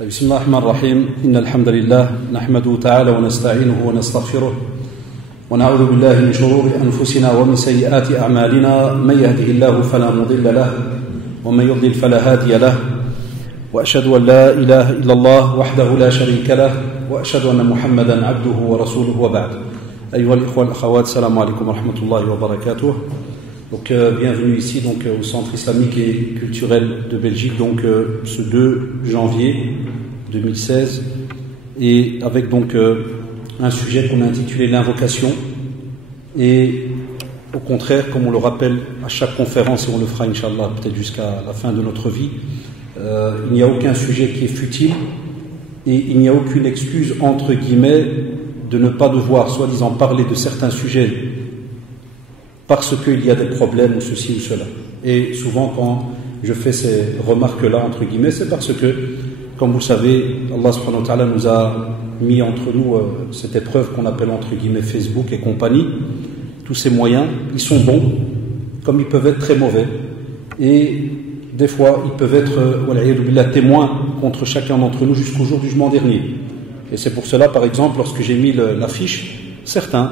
بسم الله الرحمن الرحيم إن الحمد لله نحمده تعالى ونستعينه ونستغفره ونعوذ بالله من شرور أنفسنا ومن سيئات أعمالنا من يهده الله فلا مضل له ومن يضلل فلا هادي له وأشهد أن لا إله إلا الله وحده لا شريك له وأشهد أن محمدا عبده ورسوله وبعد أيها الإخوة والأخوات السلام عليكم ورحمة الله وبركاته. Donc bienvenue ici donc au Centre islamique et culturel de Belgique donc ce 2 janvier 2016 et avec donc un sujet qu'on a intitulé l'invocation et au contraire comme on le rappelle à chaque conférence et on le fera Inch'Allah peut-être jusqu'à la fin de notre vie, il n'y a aucun sujet qui est futile et il n'y a aucune excuse entre guillemets de ne pas devoir soi-disant parler de certains sujets parce qu'il y a des problèmes ou ceci ou cela. Et souvent quand je fais ces remarques-là, entre guillemets, c'est parce que, comme vous savez, Allah subhanahu wa ta'ala nous a mis entre nous cette épreuve qu'on appelle entre guillemets Facebook et compagnie. Tous ces moyens, ils sont bons, comme ils peuvent être très mauvais. Et des fois, ils peuvent être témoins contre chacun d'entre nous jusqu'au jour du jugement dernier. Et c'est pour cela, par exemple, lorsque j'ai mis l'affiche, certains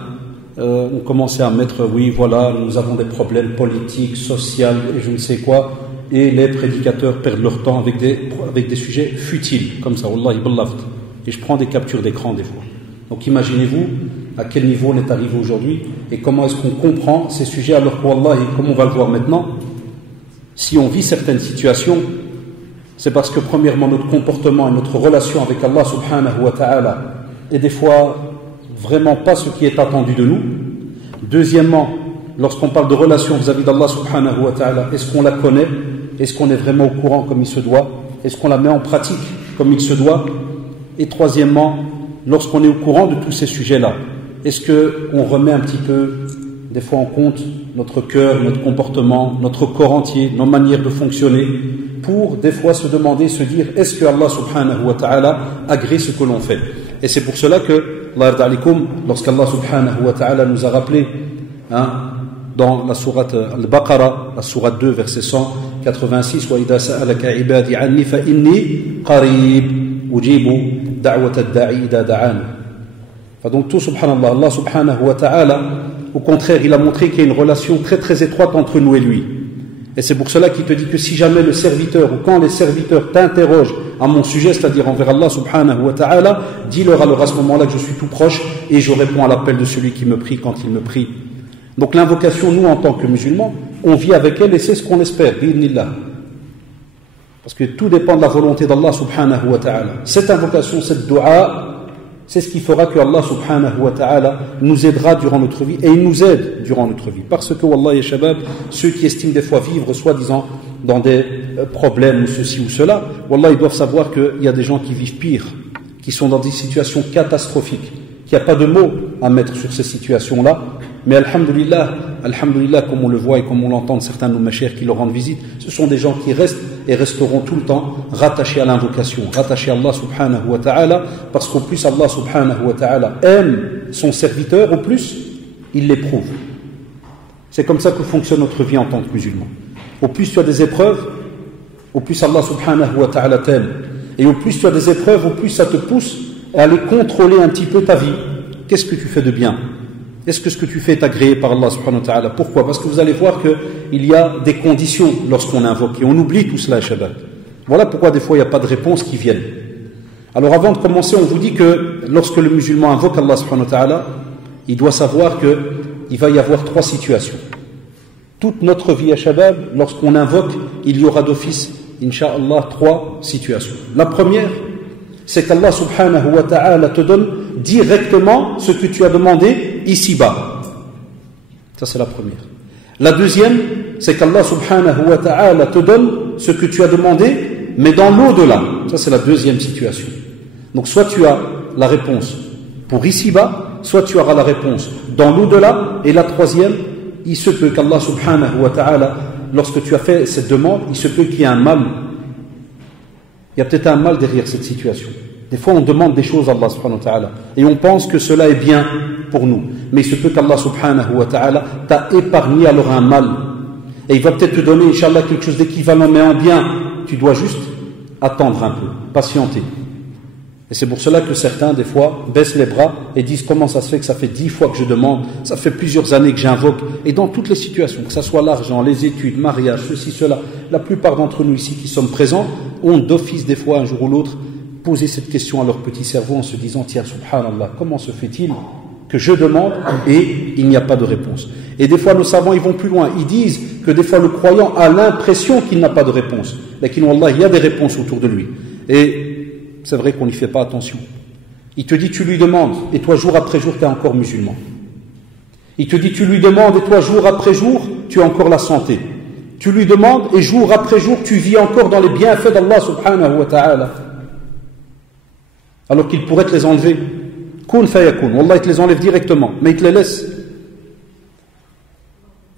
ont commencé à mettre, oui, voilà, nous avons des problèmes politiques, sociaux et je ne sais quoi, et les prédicateurs perdent leur temps avec des sujets futiles, comme ça, wallahi ballaft. Et je prends des captures d'écran des fois. Donc imaginez-vous à quel niveau on est arrivé aujourd'hui et comment est-ce qu'on comprend ces sujets alors que, wallahi, comme on va le voir maintenant, si on vit certaines situations, c'est parce que premièrement notre comportement et notre relation avec Allah subhanahu wa ta'ala est des fois vraiment pas ce qui est attendu de nous. Deuxièmement, lorsqu'on parle de relation vis-à-vis d'Allah subhanahu wa ta'ala, est-ce qu'on la connaît? Est-ce qu'on est vraiment au courant comme il se doit? Est-ce qu'on la met en pratique comme il se doit? Et troisièmement, lorsqu'on est au courant de tous ces sujets-là, est-ce qu'on remet un petit peu, des fois en compte, notre cœur, notre comportement, notre corps entier, nos manières de fonctionner, pour des fois se demander, se dire, est-ce que Allah subhanahu wa ta'ala agrée ce que l'on fait? Et c'est pour cela que lorsqu'Allah subhanahu wa ta'ala nous a rappelé dans la sourate Al-Baqarah, la sourate 2, verset 186, وَإِذَا سَأَلَكَ عِبَادِ عَنِّي فَإِنِّي قَرِيبٌ أُجِيبُ دَعْوَةَ الدَّاعِ إِذَا دَعَانِ. Donc tout subhanallah, Allah subhanahu wa ta'ala, au contraire, il a montré qu'il y a une relation très très étroite entre nous et lui. Et c'est pour cela qu'il te dit que si jamais le serviteur ou quand les serviteurs t'interrogent à mon sujet, c'est-à-dire envers Allah subhanahu wa ta'ala, dis-leur alors à ce moment-là que je suis tout proche et je réponds à l'appel de celui qui me prie quand il me prie. Donc l'invocation, nous en tant que musulmans, on vit avec elle et c'est ce qu'on espère, bi'idhnillah. Parce que tout dépend de la volonté d'Allah subhanahu wa ta'ala. Cette invocation, cette dua, c'est ce qui fera que Allah subhanahu wa ta'ala nous aidera durant notre vie et il nous aide durant notre vie. Parce que, wallah ya shabab, ceux qui estiment des fois vivre soi-disant dans des problèmes ou ceci ou cela, wallah ils doivent savoir qu'il y a des gens qui vivent pire, qui sont dans des situations catastrophiques, qu'il n'y a pas de mots à mettre sur ces situations-là. Mais alhamdulillah, comme on le voit et comme on l'entend de certains de nos machères qui leur rendent visite, ce sont des gens qui restent et resteront tout le temps rattachés à l'invocation, rattachés à Allah subhanahu wa ta'ala, parce qu'au plus Allah subhanahu wa ta'ala aime son serviteur, au plus il l'éprouve. C'est comme ça que fonctionne notre vie en tant que musulman. Au plus tu as des épreuves, au plus Allah subhanahu wa ta'ala t'aime. Et au plus tu as des épreuves, au plus ça te pousse à aller contrôler un petit peu ta vie. Qu'est-ce que tu fais de bien? Est-ce que ce que tu fais est agréé par Allah subhanahu wa ta'ala? Pourquoi? Parce que vous allez voir qu'il y a des conditions lorsqu'on invoque et on oublie tout cela, Shabbat. Voilà pourquoi des fois il n'y a pas de réponses qui viennent. Alors avant de commencer, on vous dit que lorsque le musulman invoque Allah subhanahu wa ta'ala, il doit savoir qu'il va y avoir 3 situations. Toute notre vie à Shabbat, lorsqu'on invoque, il y aura d'office, Inch'Allah, 3 situations. La première, c'est qu'Allah subhanahu wa ta'ala te donne directement ce que tu as demandé ici-bas. Ça c'est la première. La deuxième, c'est qu'Allah subhanahu wa ta'ala te donne ce que tu as demandé, mais dans l'au-delà. Ça c'est la deuxième situation. Donc soit tu as la réponse pour ici-bas, soit tu auras la réponse dans l'au-delà, et la troisième, il se peut qu'Allah subhanahu wa ta'ala, lorsque tu as fait cette demande, il se peut qu'il y ait un mal. Il y a peut-être un mal derrière cette situation. Des fois, on demande des choses à Allah subhanahu wa ta'ala et on pense que cela est bien pour nous. Mais il se peut qu'Allah subhanahu wa ta'ala t'a épargné alors un mal. Et il va peut-être te donner, Inch'Allah, quelque chose d'équivalent, mais en bien. Tu dois juste attendre un peu, patienter. Et c'est pour cela que certains, des fois, baissent les bras et disent comment ça se fait que ça fait 10 fois que je demande, ça fait plusieurs années que j'invoque. Et dans toutes les situations, que ce soit l'argent, les études, mariage, ceci, cela, la plupart d'entre nous ici qui sommes présents ont d'office des fois, un jour ou l'autre, posé cette question à leur petit cerveau en se disant, tiens, subhanallah, comment se fait-il que je demande et il n'y a pas de réponse. Et des fois, nos savants, ils vont plus loin. Ils disent que des fois, le croyant a l'impression qu'il n'a pas de réponse. Mais qu'il il y a des réponses autour de lui. Et c'est vrai qu'on n'y fait pas attention. Il te dit, tu lui demandes, et toi, jour après jour, tu es encore musulman. Il te dit, tu lui demandes, et toi, jour après jour, tu as encore la santé. Tu lui demandes, et jour après jour, tu vis encore dans les bienfaits d'Allah subhanahu wa ta'ala. Alors qu'il pourrait te les enlever. Kun fayakun. Allah, il te les enlève directement, mais il te les laisse.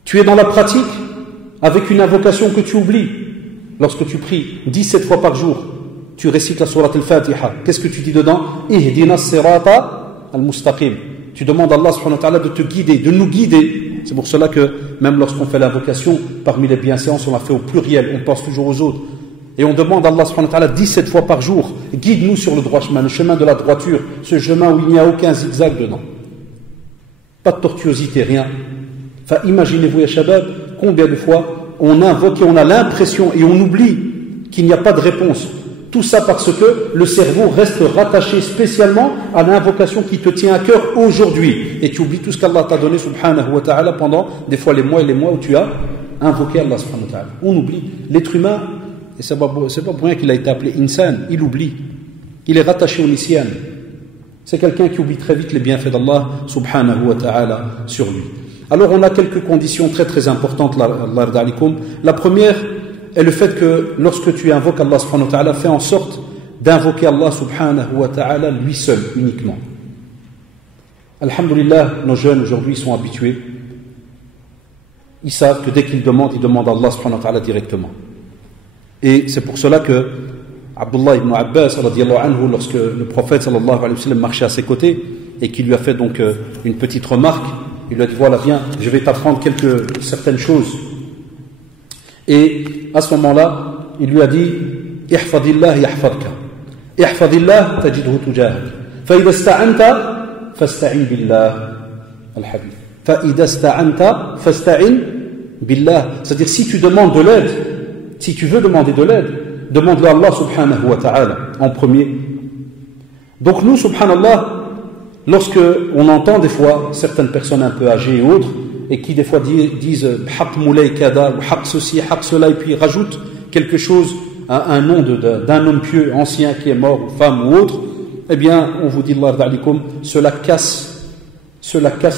Tu es dans la pratique avec une invocation que tu oublies. Lorsque tu pries 17 fois par jour, tu récites la sourate al-Fatiha. Qu'est-ce que tu dis dedans? Ihdina sirata al-mustaqim. Tu demandes à Allah subhanahu wa ta'ala de te guider, de nous guider. C'est pour cela que même lorsqu'on fait l'invocation, parmi les bienséances, on la fait au pluriel, on pense toujours aux autres. Et on demande à Allah subhanahu wa ta'ala 17 fois par jour, guide-nous sur le droit chemin, le chemin de la droiture, ce chemin où il n'y a aucun zigzag dedans. Pas de tortuosité, rien. Enfin, imaginez-vous, ya shabab, combien de fois on invoque et on a l'impression et on oublie qu'il n'y a pas de réponse. Tout ça parce que le cerveau reste rattaché spécialement à l'invocation qui te tient à cœur aujourd'hui. Et tu oublies tout ce qu'Allah t'a donné, subhanahu wa ta'ala, pendant des fois les mois et les mois où tu as invoqué Allah subhanahu wa ta'ala. On oublie. L'être humain, et c'est pas pour rien qu'il a été appelé insan, il oublie. Il est rattaché au nisyan. C'est quelqu'un qui oublie très vite les bienfaits d'Allah subhanahu wa ta'ala sur lui. Alors on a quelques conditions très très importantes. La première est le fait que lorsque tu invoques Allah subhanahu wa ta'ala, fais en sorte d'invoquer Allah subhanahu wa ta'ala lui seul, uniquement. Alhamdulillah, nos jeunes aujourd'hui sont habitués. Ils savent que dès qu'ils demandent à Allah subhanahu wa ta'ala directement. Et c'est pour cela que Abdullah ibn Abbas radiyallahu anhu, lorsque le prophète sallallahu alayhi wa sallam marchait à ses côtés et qu'il lui a fait donc une petite remarque, il lui a dit, voilà, viens, je vais t'apprendre certaines choses. Et à ce moment-là, il lui a dit, ihfadillah yahfadka, ihfadillah tajidhu tujahak, fa idha ista'anta fasta'in billah. Al-hadith. Fa idha ista'anta fasta'in billah. C'est-à-dire, si tu demandes de l'aide, si tu veux demander de l'aide, demande-le à Allah subhanahu wa ta'ala en premier. Donc nous, subhanallah, lorsque on entend des fois certaines personnes un peu âgées et autres, et qui des fois disent haq moulay kada, ou haq ceci, haq cela, et puis rajoutent quelque chose, un nom d'un homme pieux ancien qui est mort, ou femme ou autre, eh bien, on vous dit, cela casse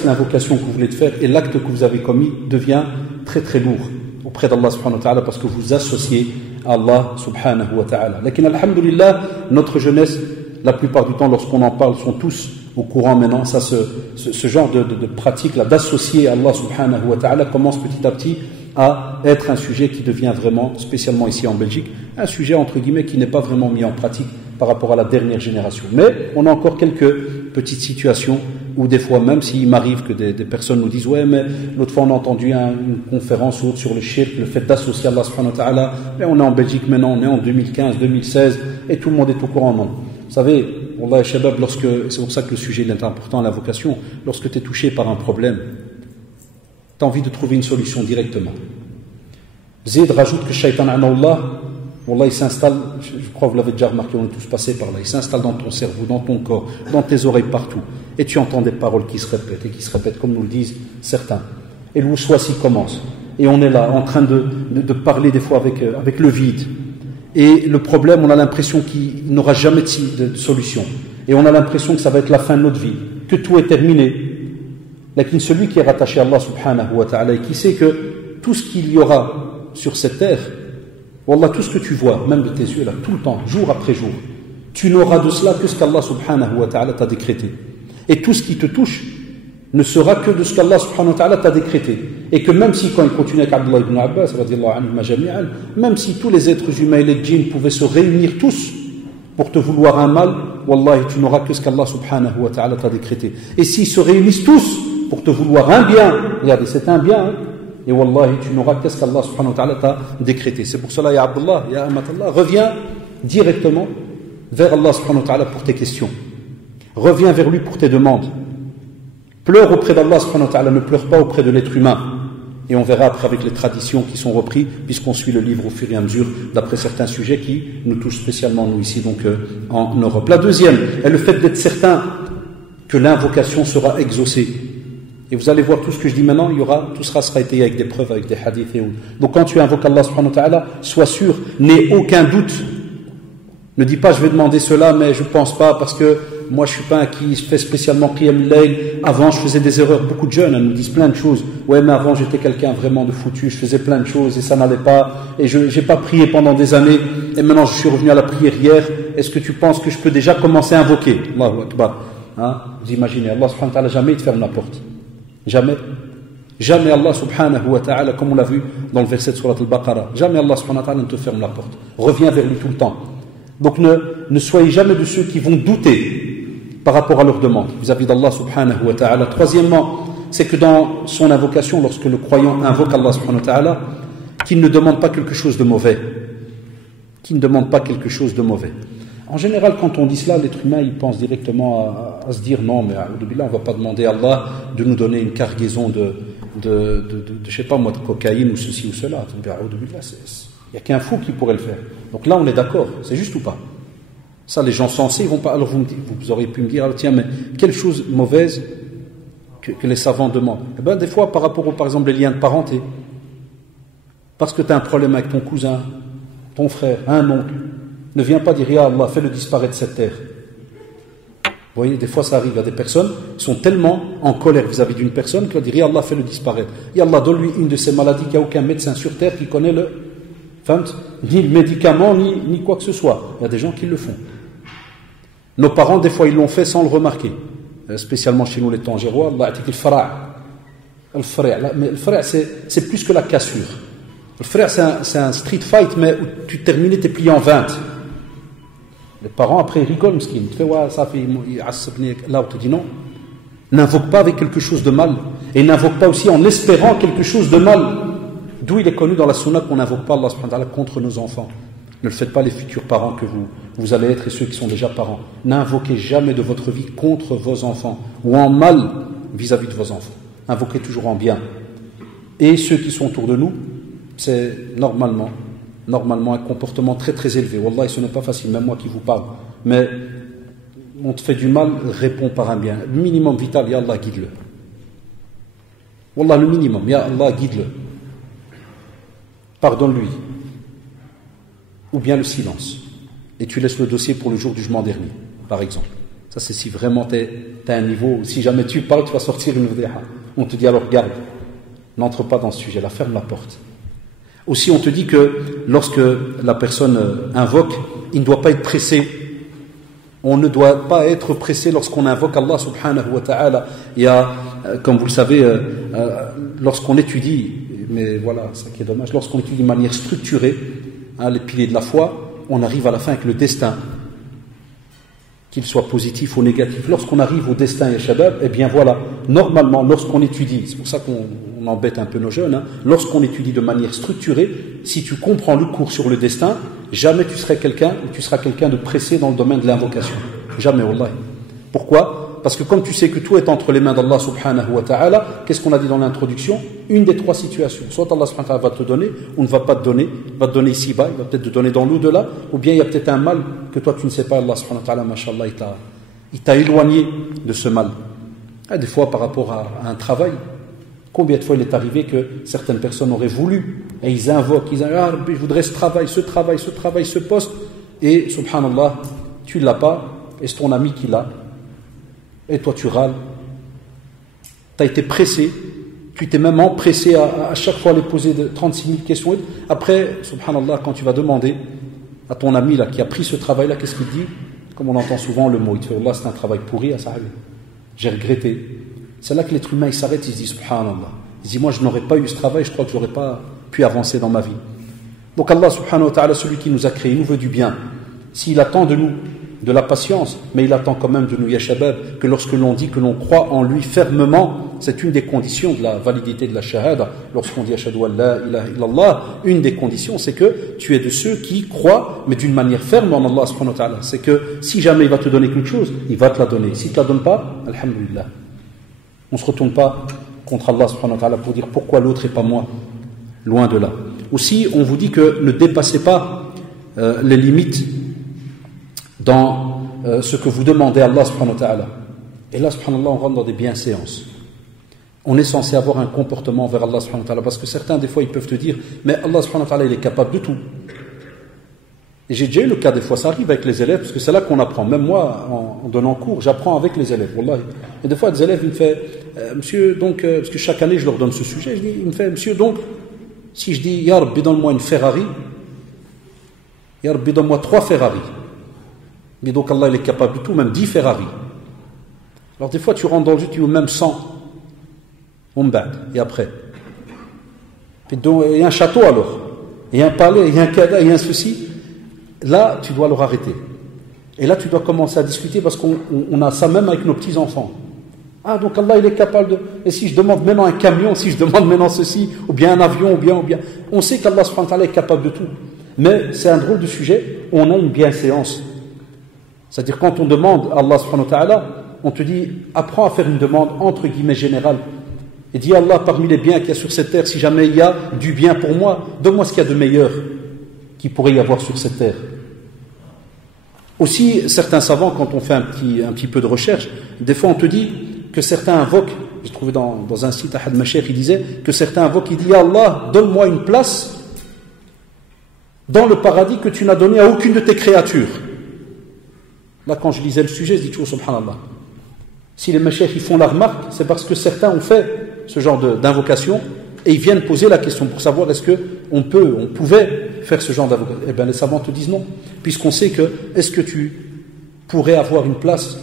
l'invocation que vous voulez faire, et l'acte que vous avez commis devient très très lourd auprès d'Allah subhanahu wa ta'ala, parce que vous associez à Allah subhanahu wa ta'ala. Lakin alhamdulillah, notre jeunesse, la plupart du temps, lorsqu'on en parle, sont tous au courant maintenant. Ça, ce genre de pratique-là, d'associer Allah subhanahu wa ta'ala, commence petit à petit à être un sujet qui devient vraiment, spécialement ici en Belgique, un sujet entre guillemets qui n'est pas vraiment mis en pratique par rapport à la dernière génération. Mais on a encore quelques petites situations où des fois, même s'il m'arrive que des personnes nous disent, ouais, mais l'autre fois on a entendu une conférence ou autre sur le shirk, le fait d'associer Allah subhanahu wa ta'ala, mais on est en Belgique maintenant, on est en 2015, 2016, et tout le monde est au courant, non. Vous savez, Wallah Shabab, c'est pour ça que le sujet est important, l'invocation, lorsque tu es touché par un problème, tu as envie de trouver une solution directement. Zayd rajoute que Shaitan Allah, Wallah, il s'installe, je crois que vous l'avez déjà remarqué, on est tous passés par là, il s'installe dans ton cerveau, dans ton corps, dans tes oreilles, partout. Et tu entends des paroles qui se répètent, et qui se répètent, comme nous le disent certains. Et le waswas, il commence. Et on est là, en train de parler des fois avec le vide. Et le problème, on a l'impression qu'il n'aura jamais de solution. Et on a l'impression que ça va être la fin de notre vie, que tout est terminé. Lakin celui qui est rattaché à Allah subhanahu wa ta'ala et qui sait que tout ce qu'il y aura sur cette terre, Wallah, tout ce que tu vois, même de tes yeux là, tout le temps, jour après jour, tu n'auras de cela que ce qu'Allah subhanahu wa ta'ala t'a décrété. Et tout ce qui te touche ne sera que de ce qu'Allah subhanahu wa ta'ala t'a décrété. Et que même si, quand il continue avec Abdullah ibn Abbas, même si tous les êtres humains et les djinns pouvaient se réunir tous pour te vouloir un mal, Wallahi, tu n'auras que ce qu'Allah subhanahu wa ta'ala t'a décrété. Et s'ils se réunissent tous pour te vouloir un bien, regardez, c'est un bien, hein, et Wallahi, tu n'auras que ce qu'Allah subhanahu wa ta'ala t'a décrété. C'est pour cela, ya Abdullah, ya Amatallah, reviens directement vers Allah subhanahu wa ta'ala pour tes questions. Reviens vers lui pour tes demandes. Pleure auprès d'Allah subhanahu wa ta'ala, ne pleure pas auprès de l'être humain. Et on verra après avec les traditions qui sont reprises, puisqu'on suit le livre au fur et à mesure, d'après certains sujets qui nous touchent spécialement nous ici, donc en Europe. La deuxième est le fait d'être certain que l'invocation sera exaucée. Et vous allez voir tout ce que je dis maintenant, tout sera étayé avec des preuves, avec des hadiths et autres. Donc quand tu invoques Allah subhanahu wa ta'ala, sois sûr, n'aie aucun doute. Ne dis pas je vais demander cela, mais je ne pense pas parce que moi je ne suis pas un qui fait spécialement Qiyam al-Layl. Avant je faisais des erreurs, beaucoup de jeunes nous disent plein de choses. Ouais, mais avant j'étais quelqu'un vraiment de foutu, je faisais plein de choses et ça n'allait pas. Et je n'ai pas prié pendant des années et maintenant je suis revenu à la prière hier. Est-ce que tu penses que je peux déjà commencer à invoquer? Allahu Akbar. Vous imaginez, Allah subhanahu wa ta'ala jamais il te ferme la porte. Jamais. Jamais Allah subhanahu wa ta'ala, comme on l'a vu dans le verset de Surat al-Baqarah, jamais Allah subhanahu wa ta'ala ne te ferme la porte. Reviens vers lui tout le temps. Donc ne soyez jamais de ceux qui vont douter par rapport à leurs demandes vis-à-vis d'Allah subhanahu wa ta'ala. Troisièmement, c'est que dans son invocation, lorsque le croyant invoque Allah subhanahu wa ta'ala, qu'il ne demande pas quelque chose de mauvais. Qu'il ne demande pas quelque chose de mauvais. En général, quand on dit cela, l'être humain, il pense directement à se dire non, mais on ne va pas demander à Allah de nous donner une cargaison de je sais pas moi, de cocaïne ou ceci ou cela. Il n'y a qu'un fou qui pourrait le faire. Donc là, on est d'accord, c'est juste ou pas? Ça, les gens sensés, ils vont pas. Alors vous auriez pu me dire, tiens, mais quelle chose mauvaise que les savants demandent? Eh bien, des fois, par rapport par exemple, les liens de parenté, parce que tu as un problème avec ton cousin, ton frère, un oncle, ne viens pas dire, ya Allah, fais-le disparaître de cette terre. Vous voyez, des fois ça arrive à des personnes qui sont tellement en colère vis-à-vis d'une personne qu'ils vont dire, ya Allah, fais-le disparaître. Ya Allah, donne-lui une de ces maladies qu'il n'y a aucun médecin sur terre qui connaît ni le médicament, ni quoi que ce soit. Il y a des gens qui le font. Nos parents, des fois, ils l'ont fait sans le remarquer. Spécialement chez nous, les Tangérois, Allah a dit le fra'. Mais le fra', c'est plus que la cassure. Le frère, c'est un street fight, mais où tu termines tes pliés en 20. Les parents, après, ils rigolent, miskin. Tu fais, ouais, ça fait, là, on te dit non. N'invoque pas avec quelque chose de mal. Et n'invoque pas aussi en espérant quelque chose de mal. D'où il est connu dans la sunna qu'on n'invoque pas Allah subhanahu wa ta'ala contre nos enfants. Ne le faites pas les futurs parents que vous allez être et ceux qui sont déjà parents. N'invoquez jamais de votre vie contre vos enfants ou en mal vis-à-vis de vos enfants. Invoquez toujours en bien. Et ceux qui sont autour de nous, c'est normalement un comportement très très élevé. Wallah, ce n'est pas facile, même moi qui vous parle. Mais on te fait du mal, réponds par un bien. Le minimum vital, ya Allah, guide-le. Wallah, le minimum, ya Allah, guide-le. Pardonne-lui. Ou bien le silence. Et tu laisses le dossier pour le jour du jugement dernier, par exemple. Ça, c'est si vraiment tu as un niveau, si jamais tu parles, tu vas sortir une vdéha. On te dit alors, garde, n'entre pas dans ce sujet-là, ferme la porte. Aussi, on te dit que lorsque la personne invoque, il ne doit pas être pressé. On ne doit pas être pressé lorsqu'on invoque Allah subhanahu wa ta'ala. Il y a, comme vous le savez, lorsqu'on étudie, mais voilà, ça qui est dommage, lorsqu'on étudie de manière structurée, les piliers de la foi, on arrive à la fin avec le destin, qu'il soit positif ou négatif. Lorsqu'on arrive au destin et shabab, eh bien voilà, normalement, lorsqu'on étudie, c'est pour ça qu'on embête un peu nos jeunes, lorsqu'on étudie de manière structurée, si tu comprends le cours sur le destin, jamais tu seras quelqu'un de pressé dans le domaine de l'invocation. Jamais, wallahi. Pourquoi? Parce que comme tu sais que tout est entre les mains d'Allah subhanahu wa ta'ala, qu'est-ce qu'on a dit dans l'introduction? Une des trois situations. Soit Allah subhanahu wa ta'ala va te donner, ou ne va pas te donner, va te donner ici-bas, il va peut-être te donner dans l'au-delà, ou bien il y a peut-être un mal que toi tu ne sais pas, Allah subhanahu wa ta'ala, mashallah, il t'a éloigné de ce mal. Et des fois par rapport à un travail, combien de fois il est arrivé que certaines personnes auraient voulu, et ils invoquent, ils disent, ah, je voudrais ce travail, ce poste, et subhanallah, tu ne l'as pas, et c'est ton ami qui l'a. Et toi tu râles, tu as été pressé, tu t'es même empressé à chaque fois les poser de 36 000 questions. Après, subhanallah, quand tu vas demander à ton ami là, qui a pris ce travail-là, qu'est-ce qu'il dit? Comme on entend souvent le mot, il te dit, Allah, c'est un travail pourri, j'ai regretté. C'est là que l'être humain il s'arrête, il se dit, subhanallah. Il se dit, moi je n'aurais pas eu ce travail, je crois que je n'aurais pas pu avancer dans ma vie. Donc Allah subhanahu wa ta'ala, celui qui nous a créés, nous veut du bien. S'il attend de nous de la patience, mais il attend quand même de nous, ya shabab, que lorsque l'on dit que l'on croit en lui fermement, c'est une des conditions de la validité de la shahada. Lorsqu'on dit ashhadu an la ilaha illallah, une des conditions, c'est que tu es de ceux qui croient, mais d'une manière ferme en Allah subhanahu wa ta'ala. C'est que si jamais il va te donner quelque chose, il va te la donner. Si tu ne la donnes pas, alhamdulillah. On ne se retourne pas contre Allah subhanahu wa ta'ala pour dire pourquoi l'autre et pas moi. Loin de là. Aussi, on vous dit que ne dépassez pas les limites dans ce que vous demandez à Allah subhanahu wa ta'ala. Et là, subhanallah, on rentre dans des bienséances. On est censé avoir un comportement vers Allah subhanahu wa ta'ala, parce que certains, des fois, ils peuvent te dire, mais Allah subhanahu wa ta'ala, il est capable de tout. Et j'ai déjà eu le cas, des fois, ça arrive avec les élèves, parce que c'est là qu'on apprend. Même moi, en donnant cours, j'apprends avec les élèves, wallahi. Et des fois, des élèves, ils me font, monsieur, donc, parce que chaque année, je leur donne ce sujet, il me fait, monsieur, donc, si je dis, Ya Rabbi, donne-moi une Ferrari, Ya Rabbi, donne-moi 3 Ferrari. Mais donc Allah il est capable de tout, même 10 Ferrari. Alors des fois tu rentres dans le jeu, tu veux même 100. Et après. Il y a un château alors, il y a un palais, il y a un cadavre, il y a un ceci. Là tu dois leur arrêter. Et là tu dois commencer à discuter parce qu'on a ça même avec nos petits-enfants. Ah donc Allah il est capable de... Et si je demande maintenant un camion, si je demande maintenant ceci, ou bien un avion, ou bien... On sait qu'Allah subhanahu wa ta'ala est capable de tout. Mais c'est un drôle de sujet, on a une bienséance. C'est-à-dire quand on demande à Allah subhanahu wa ta'ala, on te dit, apprends à faire une demande entre guillemets générale. Et dis Allah, parmi les biens qu'il y a sur cette terre, si jamais il y a du bien pour moi, donne-moi ce qu'il y a de meilleur qu'il pourrait y avoir sur cette terre. Aussi, certains savants, quand on fait un petit peu de recherche, des fois on te dit que certains invoquent, j'ai trouvé dans un site, Ahad Mashaykh, il disait que certains invoquent, il dit, Ya Allah, donne-moi une place dans le paradis que tu n'as donné à aucune de tes créatures. Là, quand je lisais le sujet, je dis toujours subhanallah. Si les mashayikh ils font la remarque, c'est parce que certains ont fait ce genre d'invocation et ils viennent poser la question pour savoir est-ce qu'on pouvait faire ce genre d'invocation. Eh bien, les savants te disent non, puisqu'on sait que est-ce que tu pourrais avoir une place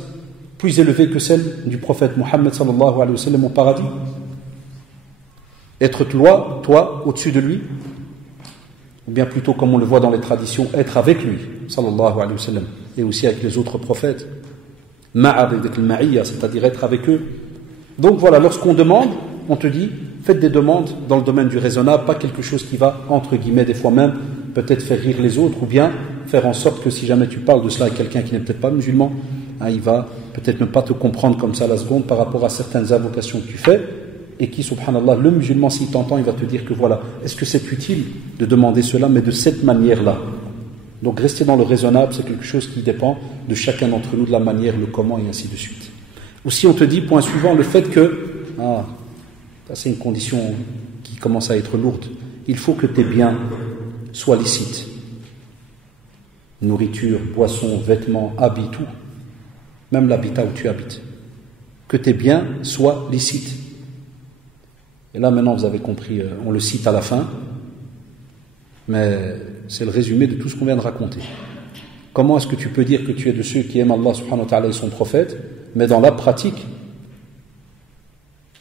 plus élevée que celle du prophète Mohammed sallallahu alayhi wa sallam au paradis? Être toi, au-dessus de lui, ou bien plutôt comme on le voit dans les traditions, être avec lui, sallallahu alayhi wa sallam, et aussi avec les autres prophètes, c'est-à-dire être avec eux. Donc voilà, lorsqu'on demande, on te dit, faites des demandes dans le domaine du raisonnable, pas quelque chose qui va, entre guillemets, des fois même, peut-être faire rire les autres, ou bien faire en sorte que si jamais tu parles de cela à quelqu'un qui n'est peut-être pas musulman, il va peut-être ne pas te comprendre comme ça la seconde par rapport à certaines invocations que tu fais, et qui, subhanallah, le musulman, s'il t'entend, il va te dire que voilà, est-ce que c'est utile de demander cela, mais de cette manière-là? Donc rester dans le raisonnable, c'est quelque chose qui dépend de chacun d'entre nous, de la manière, le comment, et ainsi de suite. Aussi, on te dit, point suivant, le fait que, ça c'est une condition qui commence à être lourde, il faut que tes biens soient licites. Nourriture, boissons, vêtements, habits, tout. Même l'habitat où tu habites. Que tes biens soient licites. Et là, maintenant, vous avez compris, on le cite à la fin, mais c'est le résumé de tout ce qu'on vient de raconter. Comment est-ce que tu peux dire que tu es de ceux qui aiment Allah subhanahu wa ta'ala et son prophète, mais dans la pratique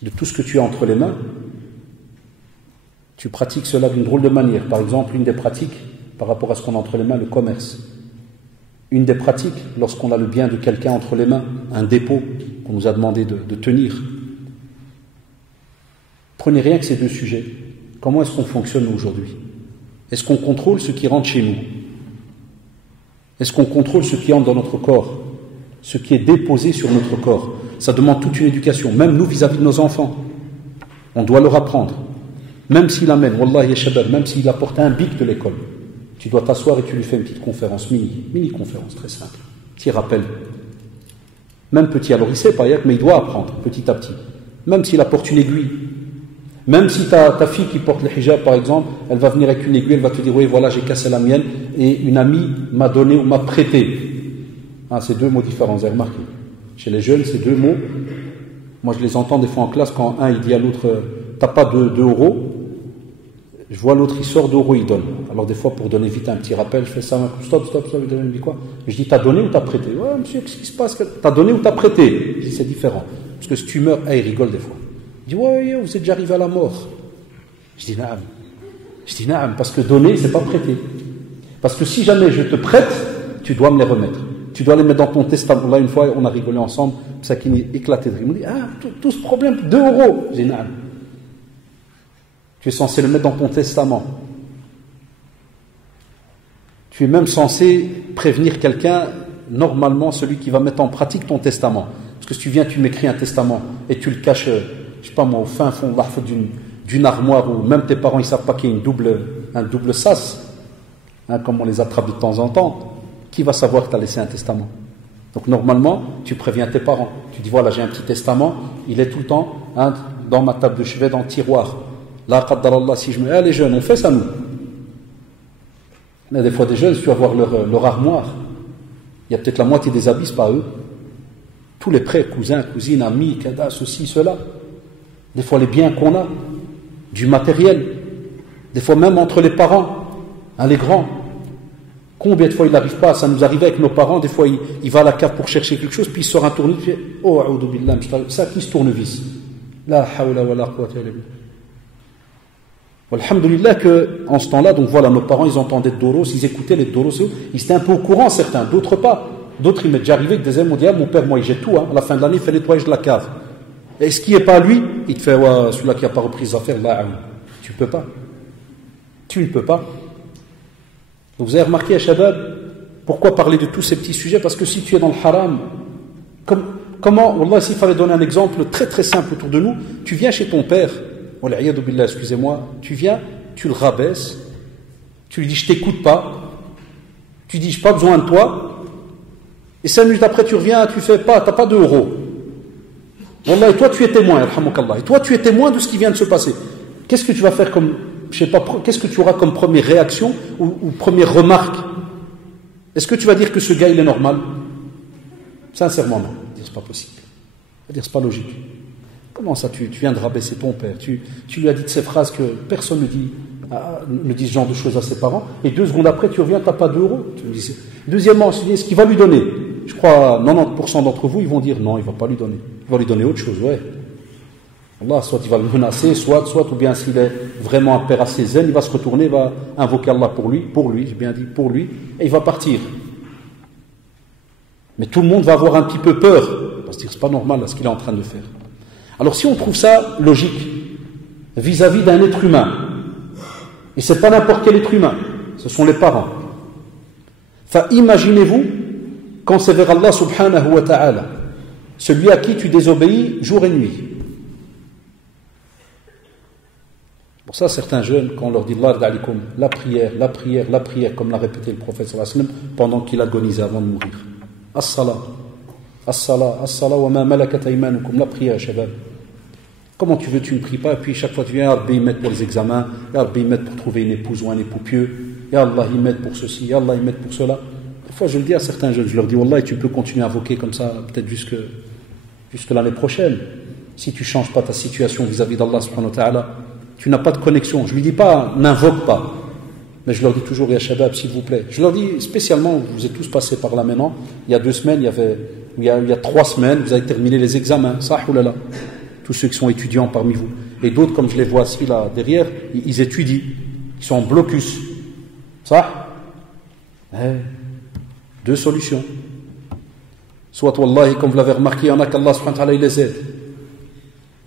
de tout ce que tu as entre les mains, tu pratiques cela d'une drôle de manière. Par exemple, une des pratiques, par rapport à ce qu'on a entre les mains, le commerce. Une des pratiques, lorsqu'on a le bien de quelqu'un entre les mains, un dépôt qu'on nous a demandé de tenir. Prenez rien que ces deux sujets. Comment est-ce qu'on fonctionne aujourd'hui? Est-ce qu'on contrôle ce qui rentre chez nous? Est-ce qu'on contrôle ce qui entre dans notre corps? Ce qui est déposé sur notre corps? Ça demande toute une éducation, même nous vis-à-vis de nos enfants. On doit leur apprendre. Même s'il amène, Wallah ya shabab, même s'il apporte un bic de l'école, tu dois t'asseoir et tu lui fais une petite conférence, mini-conférence, très simple. Petit rappel. Même petit, alors il sait pas, mais il doit apprendre petit à petit. Même s'il apporte une aiguille. Même si ta fille qui porte le hijab, par exemple, elle va venir avec une aiguille, elle va te dire, oui, voilà, j'ai cassé la mienne, et une amie m'a donné ou m'a prêté. C'est deux mots différents, vous avez remarqué. Chez les jeunes, c'est deux mots. Moi, je les entends des fois en classe, quand un, il dit à l'autre, t'as pas 2 euros. Je vois l'autre, il sort d'euros, il donne. Alors, des fois, pour donner vite un petit rappel, je fais ça, stop, il me dit quoi? Je dis, t'as donné ou t'as prêté? Ouais, monsieur, qu'est-ce qui se passe? T'as donné ou t'as prêté? Je dis, c'est différent. Parce que si tu meurs, il rigole des fois. Il dit, ouais, vous êtes déjà arrivé à la mort. Je dis, naam, parce que donner, c'est pas prêter. Parce que si jamais je te prête, tu dois me les remettre. tu dois les mettre dans ton testament. Là, une fois, on a rigolé ensemble, ça qui m'est éclaté de rire. Il me dit, tout ce problème, 2 euros. J'ai dit, non. Tu es censé le mettre dans ton testament. Tu es même censé prévenir quelqu'un, normalement, celui qui va mettre en pratique ton testament. Parce que si tu viens, tu m'écris un testament et tu le caches, je sais pas moi, au fin fond d'une armoire où même tes parents, ils savent pas qu'il y a un double sas, comme on les attrape de temps en temps. Qui va savoir que tu as laissé un testament? Donc normalement, tu préviens tes parents. Tu dis voilà, j'ai un petit testament, il est tout le temps dans ma table de chevet, dans le tiroir. Là, qaddarallah, si je me... les jeunes, on fait ça nous. Il y a des fois des jeunes, tu vas voir leur armoire. Il y a peut-être la moitié des habits, c'est pas eux. Tous les prêts, cousins, cousines, amis, kada, ceci, cela. Des fois les biens qu'on a, du matériel. Des fois même entre les parents, les grands. Combien de fois il n'arrive pas, ça nous arrivait avec nos parents, des fois il va à la cave pour chercher quelque chose, puis il sort un tournevis, il fait oh, a'udhu billah, ça qui se tournevis. La hawla wa la quwwata illa billah. Alhamdulillah qu'en ce temps-là, donc voilà, nos parents ils entendaient de Doros, ils écoutaient les Doros, ils étaient un peu au courant certains, d'autres pas. D'autres il m'est déjà arrivé que des amis m'ont dit mon père, moi il jette tout, à la fin de l'année il fait le nettoyage de la cave. Et ce qui n'est pas lui, il te fait celui-là qui n'a pas repris ses affaires, là, tu ne peux pas. Tu ne peux pas. Donc vous avez remarqué, Shabab, pourquoi parler de tous ces petits sujets? Parce que si tu es dans le haram, comment, Wallah, s'il fallait donner un exemple très très simple autour de nous, tu viens chez ton père, wal'iyadu billah, excusez-moi, tu viens, tu le rabaisses, tu lui dis je t'écoute pas, tu dis j'ai pas besoin de toi, et 5 minutes après tu reviens, tu fais pas, t'as pas d'€. Wallah, et toi tu es témoin, alhamdoulilah, et toi tu es témoin de ce qui vient de se passer. Qu'est-ce que tu vas faire comme, je sais pas, qu'est-ce que tu auras comme première réaction ou première remarque? Est-ce que tu vas dire que ce gars il est normal? Sincèrement non, dire c'est pas possible, dire c'est pas logique. Comment ça tu viens de rabaisser ton père, tu lui as dit de ces phrases que personne ne dit ce genre de choses à ses parents, et 2 secondes après tu reviens, t'as pas d'€. Tu me dis, deuxièmement, est-ce qu'il va lui donner? Je crois 90% d'entre vous ils vont dire non, il va pas lui donner, il va lui donner autre chose, ouais. Allah, soit il va le menacer, soit, ou bien s'il est vraiment un père assez zen, il va se retourner, il va invoquer Allah pour lui, j'ai bien dit pour lui, et il va partir. Mais tout le monde va avoir un petit peu peur, parce que c'est pas normal là, ce qu'il est en train de faire. Alors si on trouve ça logique, vis-à-vis d'un être humain, et c'est pas n'importe quel être humain, ce sont les parents. Enfin, imaginez-vous quand c'est vers Allah subhanahu wa ta'ala, celui à qui tu désobéis jour et nuit. Pour ça, certains jeunes, quand on leur dit la prière, comme l'a répété le prophète sallallahu alayhi wa sallam, pendant qu'il agonisait avant de mourir. As-salat, wa ma malakat aymanukum, la prière, shabab. Comment tu veux, tu ne pries pas, et puis chaque fois tu viens, Ya Rabbi, m'aide pour les examens, Ya Rabbi, m'aide pour trouver une épouse ou un époux pieux, Ya Allah, il m'aide pour ceci, Ya Allah, il m'aide pour cela. Des fois, je le dis à certains jeunes, je leur dis, Wallah, tu peux continuer à invoquer comme ça, peut-être jusque l'année prochaine. Si tu ne changes pas ta situation vis-à-vis d'Allah subhanahu wa ta'ala, tu n'as pas de connexion. Je ne lui dis pas, n'invoque pas. Mais je leur dis toujours, Ya Shabab, s'il vous plaît. Je leur dis spécialement, vous êtes tous passés par là maintenant, il y a 2 semaines, il y a 3 semaines, vous avez terminé les examens. Sahoulala. Tous ceux qui sont étudiants parmi vous. Et d'autres, comme je les vois ici, là, derrière, ils étudient. Ils sont en blocus. Ça 2 solutions. Soit, wallahi, comme vous l'avez remarqué, il y en a qu'Allah subhanahu wa ta'ala, il les aide.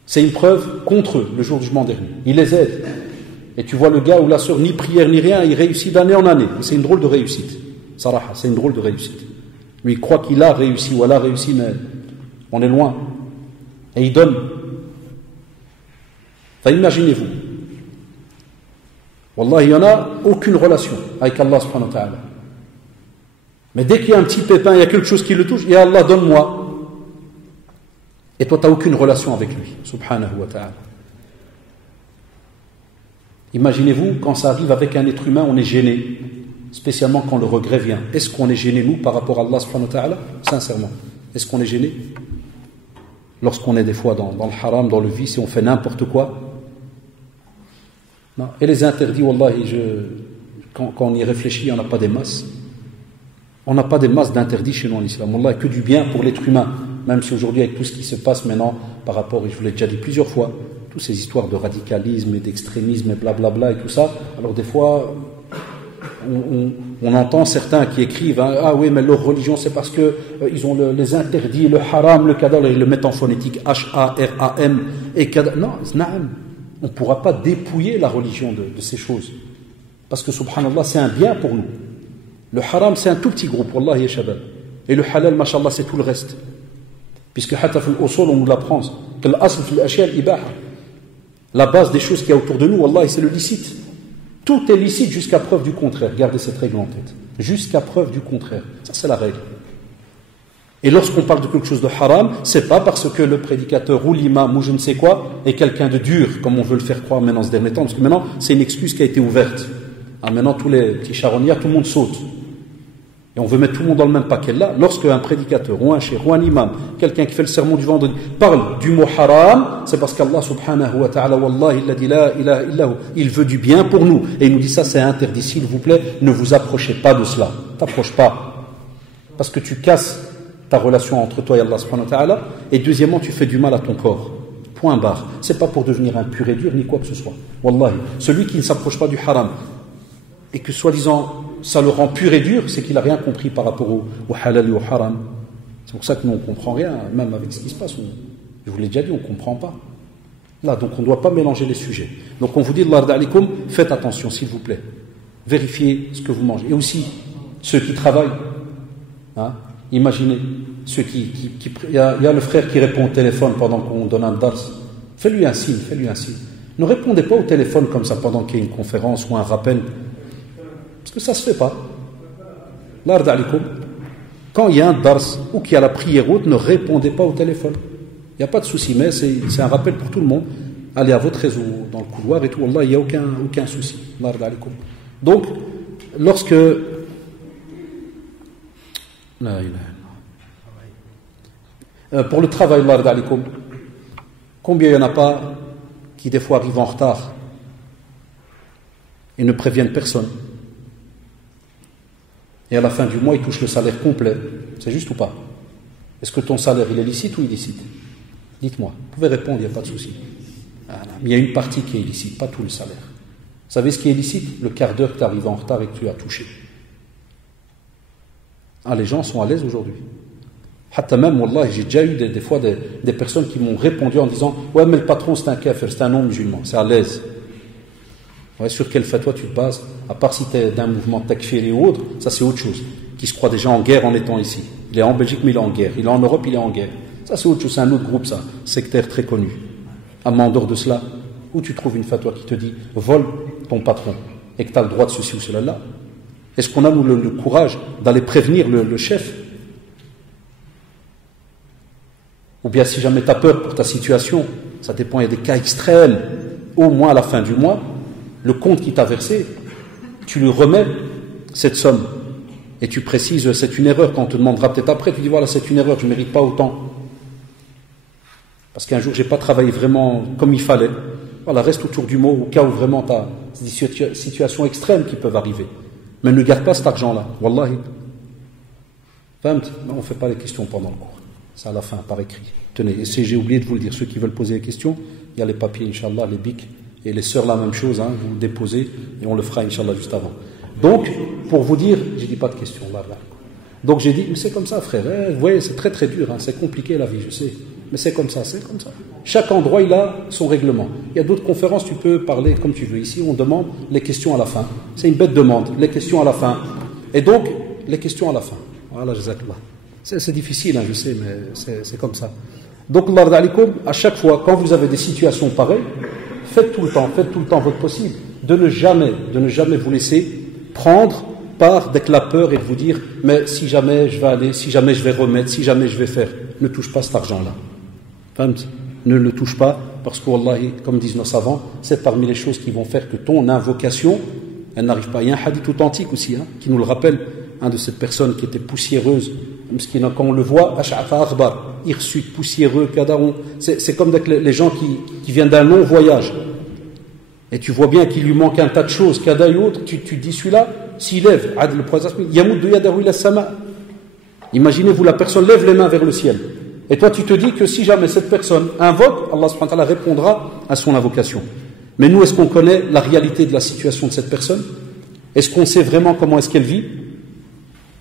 C'est une preuve contre eux, le jour du jugement dernier. Il les aide. Et tu vois le gars ou la sœur, ni prière ni rien, il réussit d'année en année. C'est une drôle de réussite. Saraha, c'est une drôle de réussite. Lui, il croit qu'il a réussi ou elle a réussi, mais on est loin. Et il donne. Enfin, imaginez-vous. Wallah, il n'y en a aucune relation avec Allah subhanahu wa ta'ala. Mais dès qu'il y a un petit pépin, il y a quelque chose qui le touche, Ya Allah, donne-moi. Et toi, tu n'as aucune relation avec lui, subhanahu wa ta'ala. Imaginez-vous, quand ça arrive avec un être humain, on est gêné, spécialement quand le regret vient. Est-ce qu'on est gêné, nous, par rapport à Allah subhanahu wa ta'ala? Sincèrement, est-ce qu'on est gêné? Lorsqu'on est des fois dans le haram, dans le vice, et on fait n'importe quoi? Non. Et les interdits, wallahi, quand on y réfléchit, il n'y en a pas des masses. On n'a pas des masses d'interdits chez nous en islam. Wallah, que du bien pour l'être humain. Même si aujourd'hui, avec tout ce qui se passe maintenant, par rapport, et je vous l'ai déjà dit plusieurs fois, toutes ces histoires de radicalisme et d'extrémisme et blablabla et tout ça, alors des fois, on entend certains qui écrivent hein, ah oui mais leur religion c'est parce que ils ont les interdits, le haram, le kadar, ils le mettent en phonétique H-A-R-A-M et kadar. Non, on ne pourra pas dépouiller la religion de ces choses parce que subhanallah c'est un bien pour nous. Le haram c'est un tout petit groupe wallahi ya shabab, et le halal mashallah c'est tout le reste, puisque hatta fil usul on nous l'apprend que l'asl fil ashya al-ibaha, la base des choses qu'il y a autour de nous wallahi c'est le licite. Tout est licite jusqu'à preuve du contraire. Gardez cette règle en tête. Jusqu'à preuve du contraire. Ça, c'est la règle. Et lorsqu'on parle de quelque chose de haram, c'est pas parce que le prédicateur ou l'imam ou je ne sais quoi est quelqu'un de dur, comme on veut le faire croire maintenant ce dernier temps. Parce que maintenant, c'est une excuse qui a été ouverte. Ah, maintenant, tous les petits charognards, tout le monde saute. Et on veut mettre tout le monde dans le même paquet. Là, lorsque un prédicateur ou un cheikh ou un imam, quelqu'un qui fait le sermon du vendredi, parle du mot haram, c'est parce qu'Allah subhanahu wa ta'ala, wallahi, il a dit la ilaha illahu, il veut du bien pour nous. Et il nous dit ça, c'est interdit. S'il vous plaît, ne vous approchez pas de cela. T'approches pas. Parce que tu casses ta relation entre toi et Allah subhanahu wa ta'ala. Et deuxièmement, tu fais du mal à ton corps. Point barre. C'est pas pour devenir un pur et dur, ni quoi que ce soit. Wallahi. Celui qui ne s'approche pas du haram, et que soi-disant ça le rend pur et dur, c'est qu'il n'a rien compris par rapport au halal et au haram. C'est pour ça que nous on ne comprend rien, même avec ce qui se passe. Je vous l'ai déjà dit, on ne comprend pas. Là, donc on ne doit pas mélanger les sujets. Donc on vous dit, faites attention s'il vous plaît. Vérifiez ce que vous mangez. Et aussi, ceux qui travaillent, hein, imaginez, ceux il y a le frère qui répond au téléphone pendant qu'on donne un dars. Fais-lui un signe. Ne répondez pas au téléphone comme ça pendant qu'il y a une conférence ou un rappel. Parce que ça ne se fait pas. L'ard alikum, quand il y a un dars ou qu'il y a la prière haute, ne répondez pas au téléphone. Il n'y a pas de souci, mais c'est un rappel pour tout le monde. Allez à votre réseau dans le couloir et tout, Allah, il n'y a aucun souci. L'ard alikum. Donc, lorsque. Pour le travail, l'ard alikum, combien il n'y en a pas qui des fois arrivent en retard et ne préviennent personne? Et à la fin du mois, ils touchent le salaire complet. C'est juste ou pas? Est-ce que ton salaire, il est licite ou illicite? Dites-moi. Vous pouvez répondre, il n'y a pas de souci. Il y a une partie qui est illicite, pas tout le salaire. Vous savez ce qui est illicite? Le quart d'heure que tu arrives en retard et que tu as touché. Ah, les gens sont à l'aise aujourd'hui. Hatta même, wallah, j'ai déjà eu des fois des personnes qui m'ont répondu en disant « Ouais, mais le patron, c'est un kafir, c'est un non-musulman, c'est à l'aise. » Ouais, sur quel fatwa tu te bases? À part si tu es d'un mouvement takfiri ou autre, ça c'est autre chose. Qui se croit déjà en guerre en étant ici. Il est en Belgique, mais il est en guerre. Il est en Europe, il est en guerre. Ça c'est autre chose, c'est un autre groupe, ça, sectaire très connu. À en dehors de cela, où tu trouves une fatwa qui te dit vole ton patron et que tu as le droit de ceci ou cela là? Est-ce qu'on a, nous, le courage d'aller prévenir le chef? Ou bien si jamais tu as peur pour ta situation, ça dépend, il y a des cas extrêmes, au moins à la fin du mois, le compte qui t'a versé, tu lui remets cette somme et tu précises c'est une erreur. Quand on te demandera peut-être après, tu dis voilà, c'est une erreur, je ne mérite pas autant parce qu'un jour j'ai pas travaillé vraiment comme il fallait. Voilà, reste autour du mot au cas où vraiment tu as des situations extrêmes qui peuvent arriver, mais ne garde pas cet argent là, wallahi. On ne fait pas les questions pendant le cours, c'est à la fin par écrit. Tenez, j'ai oublié de vous le dire, ceux qui veulent poser des questions, il y a les papiers Inch'Allah, les bics. Et les sœurs, la même chose, hein, vous le déposez et on le fera, Inch'Allah, juste avant. Donc, pour vous dire, j'ai dit pas de questions, là. Donc j'ai dit, mais c'est comme ça, frère. Vous voyez, c'est très très dur, hein, c'est compliqué la vie, je sais. Mais c'est comme ça, c'est comme ça. Chaque endroit, il a son règlement. Il y a d'autres conférences, tu peux parler comme tu veux. Ici, on demande les questions à la fin. C'est une bête demande, les questions à la fin. Et donc, les questions à la fin. Voilà, jazakallah. C'est difficile, hein, je sais, mais c'est comme ça. Donc, l'ard alikum, à chaque fois, quand vous avez des situations pareilles, faites tout le temps votre possible, de ne jamais vous laisser prendre par dès que la peur et de vous dire mais si jamais je vais aller, si jamais je vais remettre, si jamais je vais faire, ne touche pas cet argent-là. Ne le touche pas parce que wallahi, comme disent nos savants, c'est parmi les choses qui vont faire que ton invocation, elle n'arrive pas. Il y a un hadith authentique aussi, hein, qui nous le rappelle, de cette personne qui était poussiéreuse, quand on le voit, ash'afa akhbar, hirsute, poussiéreux, kadaron. C'est comme les gens qui viennent d'un long voyage. Et tu vois bien qu'il lui manque un tas de choses, kada et autres, tu te dis celui-là, s'il lève, le prophète yamuddu yadahu ila sama. Imaginez-vous, la personne lève les mains vers le ciel. Et toi tu te dis que si jamais cette personne invoque, Allah subhanahu wa ta'ala répondra à son invocation. Mais nous, est-ce qu'on connaît la réalité de la situation de cette personne? Est-ce qu'on sait vraiment comment est-ce qu'elle vit?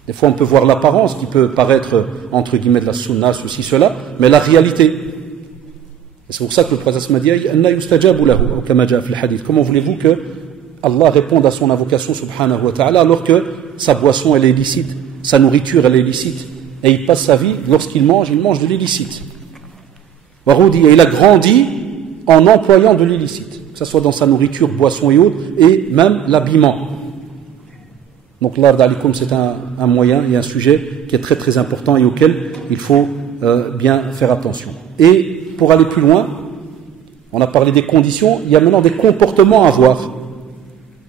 Des fois, on peut voir l'apparence qui peut paraître, entre guillemets, de la sunna, ceci, cela, mais la réalité. Et c'est pour ça que le prophète m'a dit comment voulez-vous que Allah réponde à son invocation, subhanahu wa ta'ala, alors que sa boisson, elle est illicite, sa nourriture, elle est illicite, et il passe sa vie, lorsqu'il mange de l'illicite. Et il a grandi en employant de l'illicite, que ce soit dans sa nourriture, boisson et autres, et même l'habillement. Donc l'ard alikum, c'est un moyen et un sujet qui est très très important et auquel il faut bien faire attention. Et pour aller plus loin, on a parlé des conditions, il y a maintenant des comportements à avoir.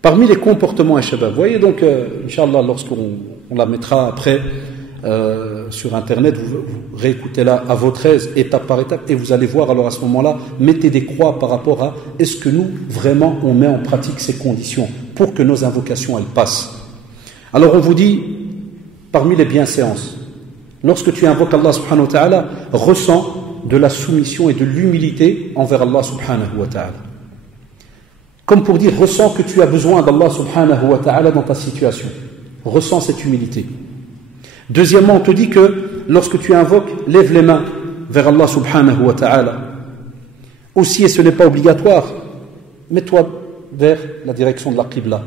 Parmi les comportements, vous voyez donc, Inch'Allah, lorsqu'on la mettra après sur Internet, vous réécoutez là à votre aise, étape par étape, et vous allez voir, alors à ce moment-là, mettez des croix par rapport à est-ce que nous, vraiment, on met en pratique ces conditions pour que nos invocations, elles passent. Alors on vous dit, parmi les bienséances, lorsque tu invoques Allah subhanahu wa ta'ala, ressens de la soumission et de l'humilité envers Allah subhanahu wa ta'ala. Comme pour dire, ressens que tu as besoin d'Allah subhanahu wa ta'ala dans ta situation. Ressens cette humilité. Deuxièmement, on te dit que lorsque tu invoques, lève les mains vers Allah subhanahu wa ta'ala. Aussi, et ce n'est pas obligatoire, mets-toi vers la direction de la qibla.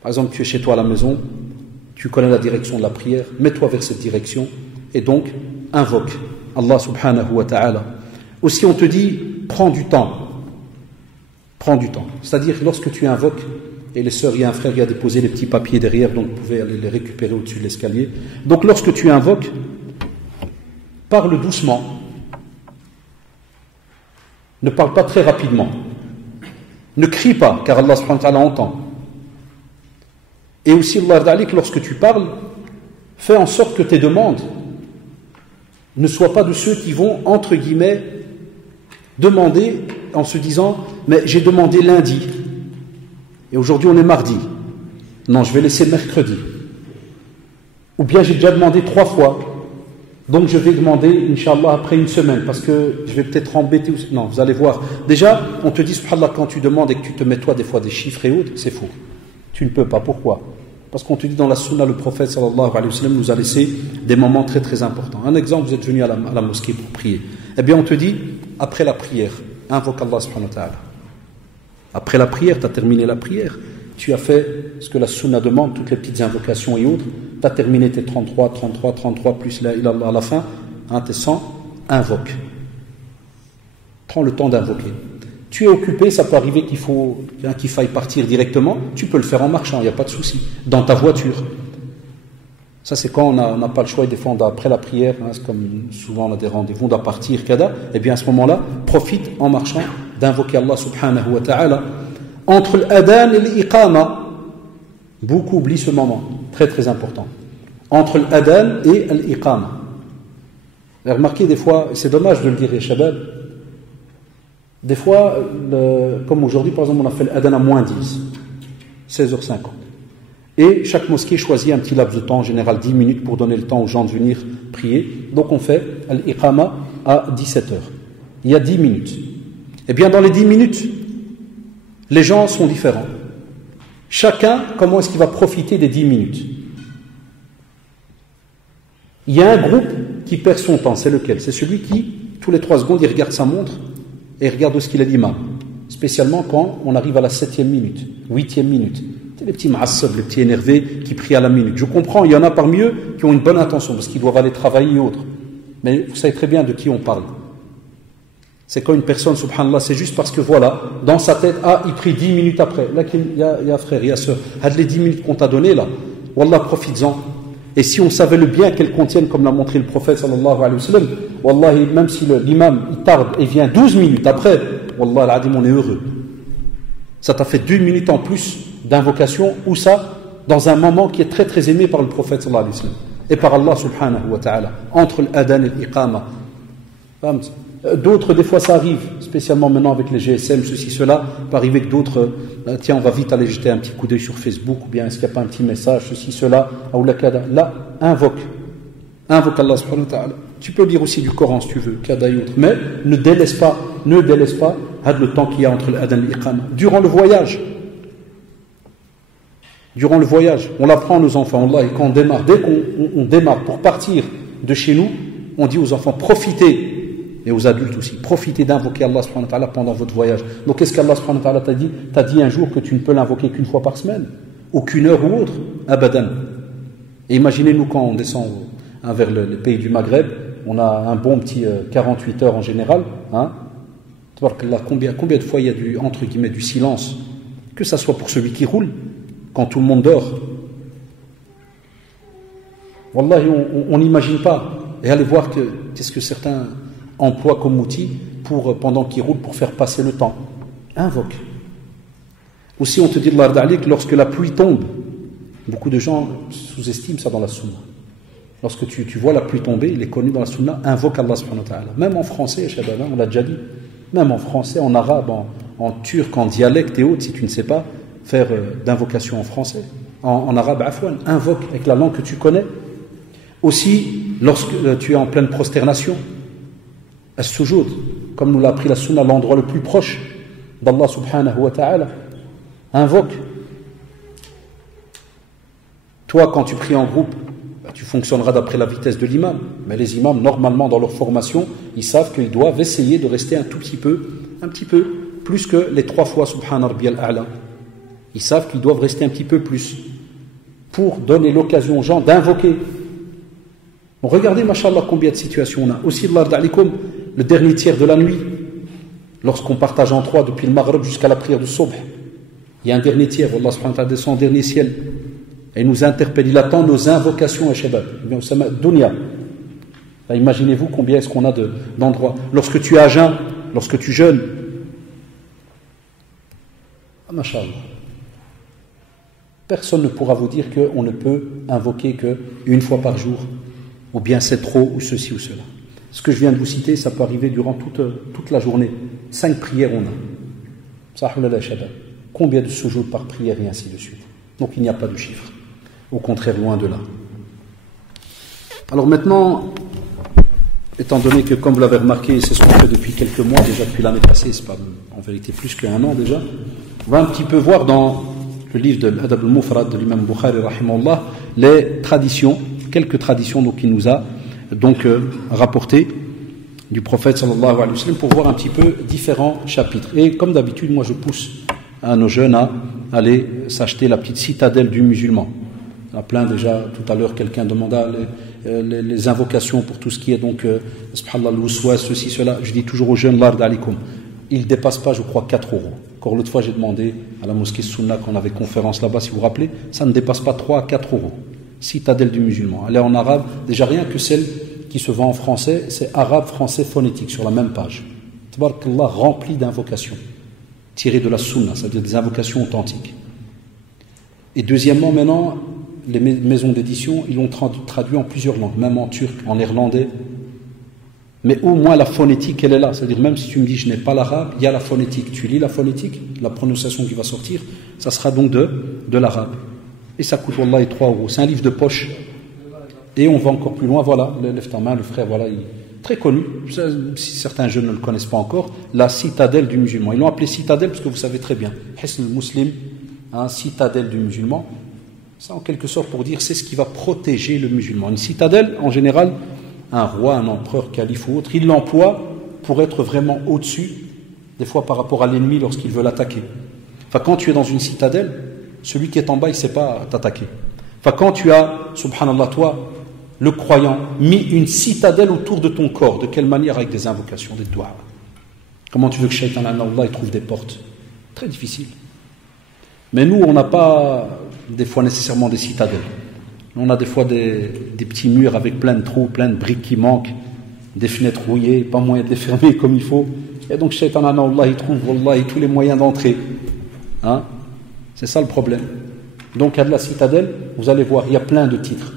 Par exemple, tu es chez toi à la maison, tu connais la direction de la prière, mets-toi vers cette direction et donc invoque Allah subhanahu wa ta'ala. Aussi, on te dit, prends du temps. Prends du temps. C'est-à-dire, lorsque tu invoques, et les sœurs, il y a un frère qui a déposé les petits papiers derrière, donc vous pouvez aller les récupérer au-dessus de l'escalier. Donc, lorsque tu invoques, parle doucement. Ne parle pas très rapidement. Ne crie pas, car Allah subhanahu wa ta'ala entend. Et aussi, lorsque tu parles, fais en sorte que tes demandes ne soient pas de ceux qui vont, entre guillemets, demander en se disant « mais j'ai demandé lundi, et aujourd'hui on est mardi, non, je vais laisser mercredi. » Ou bien j'ai déjà demandé 3 fois, donc je vais demander, Inch'Allah, après une semaine, parce que je vais peut-être embêter. Non, vous allez voir. Déjà, on te dit, subhanallah, quand tu demandes et que tu te mets toi des fois des chiffres et autres, c'est faux. Tu ne peux pas. Pourquoi? Parce qu'on te dit dans la sunna, le prophète sallallahu alayhi wa sallam nous a laissé des moments très très importants. Un exemple, vous êtes venu à la mosquée pour prier. Eh bien, on te dit, après la prière, invoque Allah subhanahu wa ta'ala. Après la prière, tu as terminé la prière. Tu as fait ce que la sunna demande, toutes les petites invocations et autres. Tu as terminé tes 33, plus la ilallah à la fin. Tes 100, invoque. Prends le temps d'invoquer. Tu es occupé, ça peut arriver qu'il faille partir directement, tu peux le faire en marchant, il n'y a pas de souci, dans ta voiture. Ça c'est quand on n'a pas le choix, et des fois après la prière, c'est comme souvent on a des rendez-vous, on doit partir, et bien à ce moment-là, profite en marchant d'invoquer Allah subhanahu wa ta'ala. Entre l'adhan et l'iqama, beaucoup oublient ce moment, très très important. Entre l'adhan et l'iqama. Remarquez des fois, c'est dommage de le dire, Shabab, des fois, comme aujourd'hui, par exemple, on a fait l'adhan à moins 10, 16h50. Et chaque mosquée choisit un petit laps de temps, en général 10 minutes, pour donner le temps aux gens de venir prier. Donc on fait l'iqama à 17h. Il y a 10 minutes. Eh bien, dans les 10 minutes, les gens sont différents. Chacun, comment est-ce qu'il va profiter des 10 minutes? Il y a un groupe qui perd son temps, c'est lequel? C'est celui qui, tous les 3 secondes, il regarde sa montre et regarde où ce qu'il a l'imam. Spécialement quand on arrive à la 7e minute, 8e minute. C'est les petits ma'assab, les petits énervés qui prient à la minute. Je comprends, il y en a parmi eux qui ont une bonne intention parce qu'ils doivent aller travailler et autres. Mais vous savez très bien de qui on parle. C'est quand une personne, subhanallah, c'est juste parce que voilà, dans sa tête, il prie 10 minutes après. Là, il y a frère, il y a sœur. Les 10 minutes qu'on t'a données là, wallah, profites-en. Et si on savait le bien qu'elles contiennent, comme l'a montré le prophète sallallahu alayhi wa sallam, wallahi, même si l'imam il tarde et vient 12 minutes après, wallah al-adim, on est heureux. Ça t'a fait 2 minutes en plus d'invocation, ou ça, dans un moment qui est très très aimé par le prophète sallallahu alayhi wa sallam, et par Allah subhanahu wa ta'ala, entre l'adhan et l'iqama. D'autres, des fois ça arrive, spécialement maintenant avec les GSM, ceci, cela, peut arriver que d'autres, tiens, on va vite aller jeter un petit coup d'œil sur Facebook, ou bien est-ce qu'il n'y a pas un petit message, ceci, cela, là, invoque Allah subhanahu wa ta'ala. Tu peux lire aussi du Coran si tu veux, kada et autres, mais ne délaisse pas le temps qu'il y a entre l'adhan et l'iqama. Durant le voyage, Durant le voyage, on l'apprend à nos enfants. Allah, et quand on démarre, dès qu'on démarre pour partir de chez nous, on dit aux enfants, profitez, et aux adultes aussi, profitez d'invoquer Allah subhanahu wa ta'ala pendant votre voyage. Donc qu'est-ce qu'Allah subhanahu wa ta'ala t'a dit? T'as dit un jour que tu ne peux l'invoquer qu'une fois par semaine, ou qu'une heure ou autre, abadan. Et imaginez-nous quand on descend vers les pays du Maghreb, on a un bon petit 48 heures en général, hein. Combien de fois il y a entre guillemets du silence, que ça soit pour celui qui roule, quand tout le monde dort. Wallahi, on n'imagine pas. Et allez voir qu'est-ce que certains emploient comme outil pendant qu'ils roulent pour faire passer le temps. Invoque. Aussi, on te dit que lorsque la pluie tombe, beaucoup de gens sous-estiment ça dans la sunna. Lorsque tu vois la pluie tomber, il est connu dans la sunna, invoque Allah subhanahu wa ta'ala. Même en français, on l'a déjà dit, même en français, en arabe, en turc, en dialecte et autres, si tu ne sais pas faire d'invocation en français, en arabe, afwan, invoque avec la langue que tu connais. Aussi, lorsque tu es en pleine prosternation, as-sujud, comme nous l'a appris la sunna, l'endroit le plus proche d'Allah subhanahu wa ta'ala, invoque. Toi, quand tu pries en groupe, tu fonctionneras d'après la vitesse de l'imam. Mais les imams, normalement, dans leur formation, ils savent qu'ils doivent essayer de rester un petit peu, plus que les 3 fois Subhana Rabbiyal A'la. Ils savent qu'ils doivent rester un petit peu plus pour donner l'occasion aux gens d'invoquer. Bon, regardez, mashallah, combien de situations on a. Aussi, le dernier tiers de la nuit, lorsqu'on partage en 3 depuis le Maghrib jusqu'à la prière du Subh, il y a un dernier tiers, Allah subhanahu wa ta'ala descend au dernier ciel. Et il nous interpelle, il attend nos invocations à Shabbat. Dunya. Imaginez-vous combien est-ce qu'on a d'endroits. Lorsque tu es à jeun, lorsque tu jeûnes, mashallah, personne ne pourra vous dire qu'on ne peut invoquer qu'une fois par jour, ou bien c'est trop, ou ceci ou cela. Ce que je viens de vous citer, ça peut arriver durant toute la journée. 5 prières on a. Combien de sujud par prière et ainsi de suite. Donc il n'y a pas de chiffre. Au contraire, loin de là. Alors maintenant, étant donné que, comme vous l'avez remarqué, c'est ce qu'on fait depuis quelques mois, déjà depuis l'année passée, c'est pas en vérité plus qu'un an déjà, on va un petit peu voir dans le livre de l'Adab al-Mufrad de l'imam Bukhari, rahimahullah, les traditions, quelques traditions donc, qu'il nous a donc rapportées du prophète sallallahu alayhi wa sallam pour voir un petit peu différents chapitres. Et comme d'habitude, moi je pousse à nos jeunes à aller s'acheter la petite citadelle du musulman. Il y en a plein déjà, tout à l'heure quelqu'un demanda les invocations pour tout ce qui est donc subhanallah, l'ouswa, ceci, cela. Je dis toujours aux jeunes, l'ard alikum. Il ne dépasse pas, je crois, 4 euros. Encore l'autre fois, j'ai demandé à la mosquée Sunna, quand on avait conférence là-bas, si vous vous rappelez, ça ne dépasse pas 3 à 4 euros. Citadelle du musulman. Elle est en arabe, déjà rien que celle qui se vend en français, c'est arabe, français, phonétique, sur la même page. Tabarakallah, rempli d'invocations, tirées de la Sunna, c'est-à-dire des invocations authentiques. Et deuxièmement, maintenant, les maisons d'édition, ils l'ont traduit en plusieurs langues, même en turc, en néerlandais. Mais au moins la phonétique, elle est là. C'est-à-dire, même si tu me dis je n'ai pas l'arabe, il y a la phonétique. Tu lis la phonétique, la prononciation qui va sortir, ça sera donc de l'arabe. Et ça coûte, wallahi, 3 euros. C'est un livre de poche. Et on va encore plus loin, voilà, lève ta main, le frère, voilà, il est très connu. Si certains jeunes ne le connaissent pas encore, la citadelle du musulman. Ils l'ont appelé citadelle parce que vous savez très bien, Hisn al-Muslim, citadelle du musulman. Ça, en quelque sorte, pour dire, c'est ce qui va protéger le musulman. Une citadelle, en général, un roi, un empereur, calife ou autre, il l'emploie pour être vraiment au-dessus, des fois par rapport à l'ennemi lorsqu'il veut l'attaquer. Enfin, quand tu es dans une citadelle, celui qui est en bas, il ne sait pas t'attaquer. Enfin, quand tu as, subhanallah, toi, le croyant, mis une citadelle autour de ton corps, de quelle manière? Avec des invocations, des doigts. Comment tu veux que Shaitan, Allah, il trouve des portes? Très difficile. Mais nous, on n'a pas des fois nécessairement des citadelles. On a des fois des petits murs avec plein de trous, plein de briques qui manquent, des fenêtres rouillées, pas moyen de les fermer comme il faut. Et donc, Shaitan, Allah, il trouve wallahi, tous les moyens d'entrer. Hein? C'est ça le problème. Donc, à de la citadelle, vous allez voir, il y a plein de titres.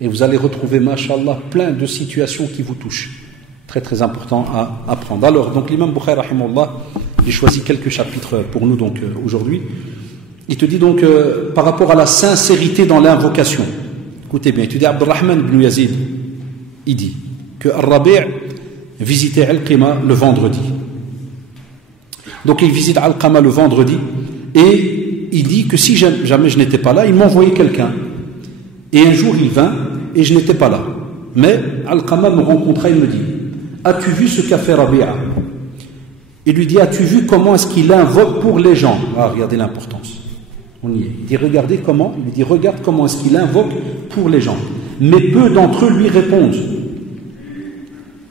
Et vous allez retrouver, mashallah, plein de situations qui vous touchent. Très, très important à apprendre. Alors, donc, l'imam Bukhari, rahimahullah, j'ai choisi quelques chapitres pour nous, donc, aujourd'hui. Il te dit donc, par rapport à la sincérité dans l'invocation, écoutez bien, il te dit, Abdurrahman ibn Yazid, il dit que Ar-Rabi' visitait Al-Qima le vendredi. Donc il visite Al-Qama le vendredi, et il dit que si jamais je n'étais pas là, il m'envoyait quelqu'un. Et un jour, il vint et je n'étais pas là. Mais Alqama me rencontra et me dit, as-tu vu ce qu'a fait Rabi'a? Il lui dit, as-tu vu comment est-ce qu'il invoque pour les gens? Ah, regardez l'importance. On y est. Il dit, regardez comment. Il lui dit, regarde comment est-ce qu'il invoque pour les gens. Mais peu d'entre eux lui répondent.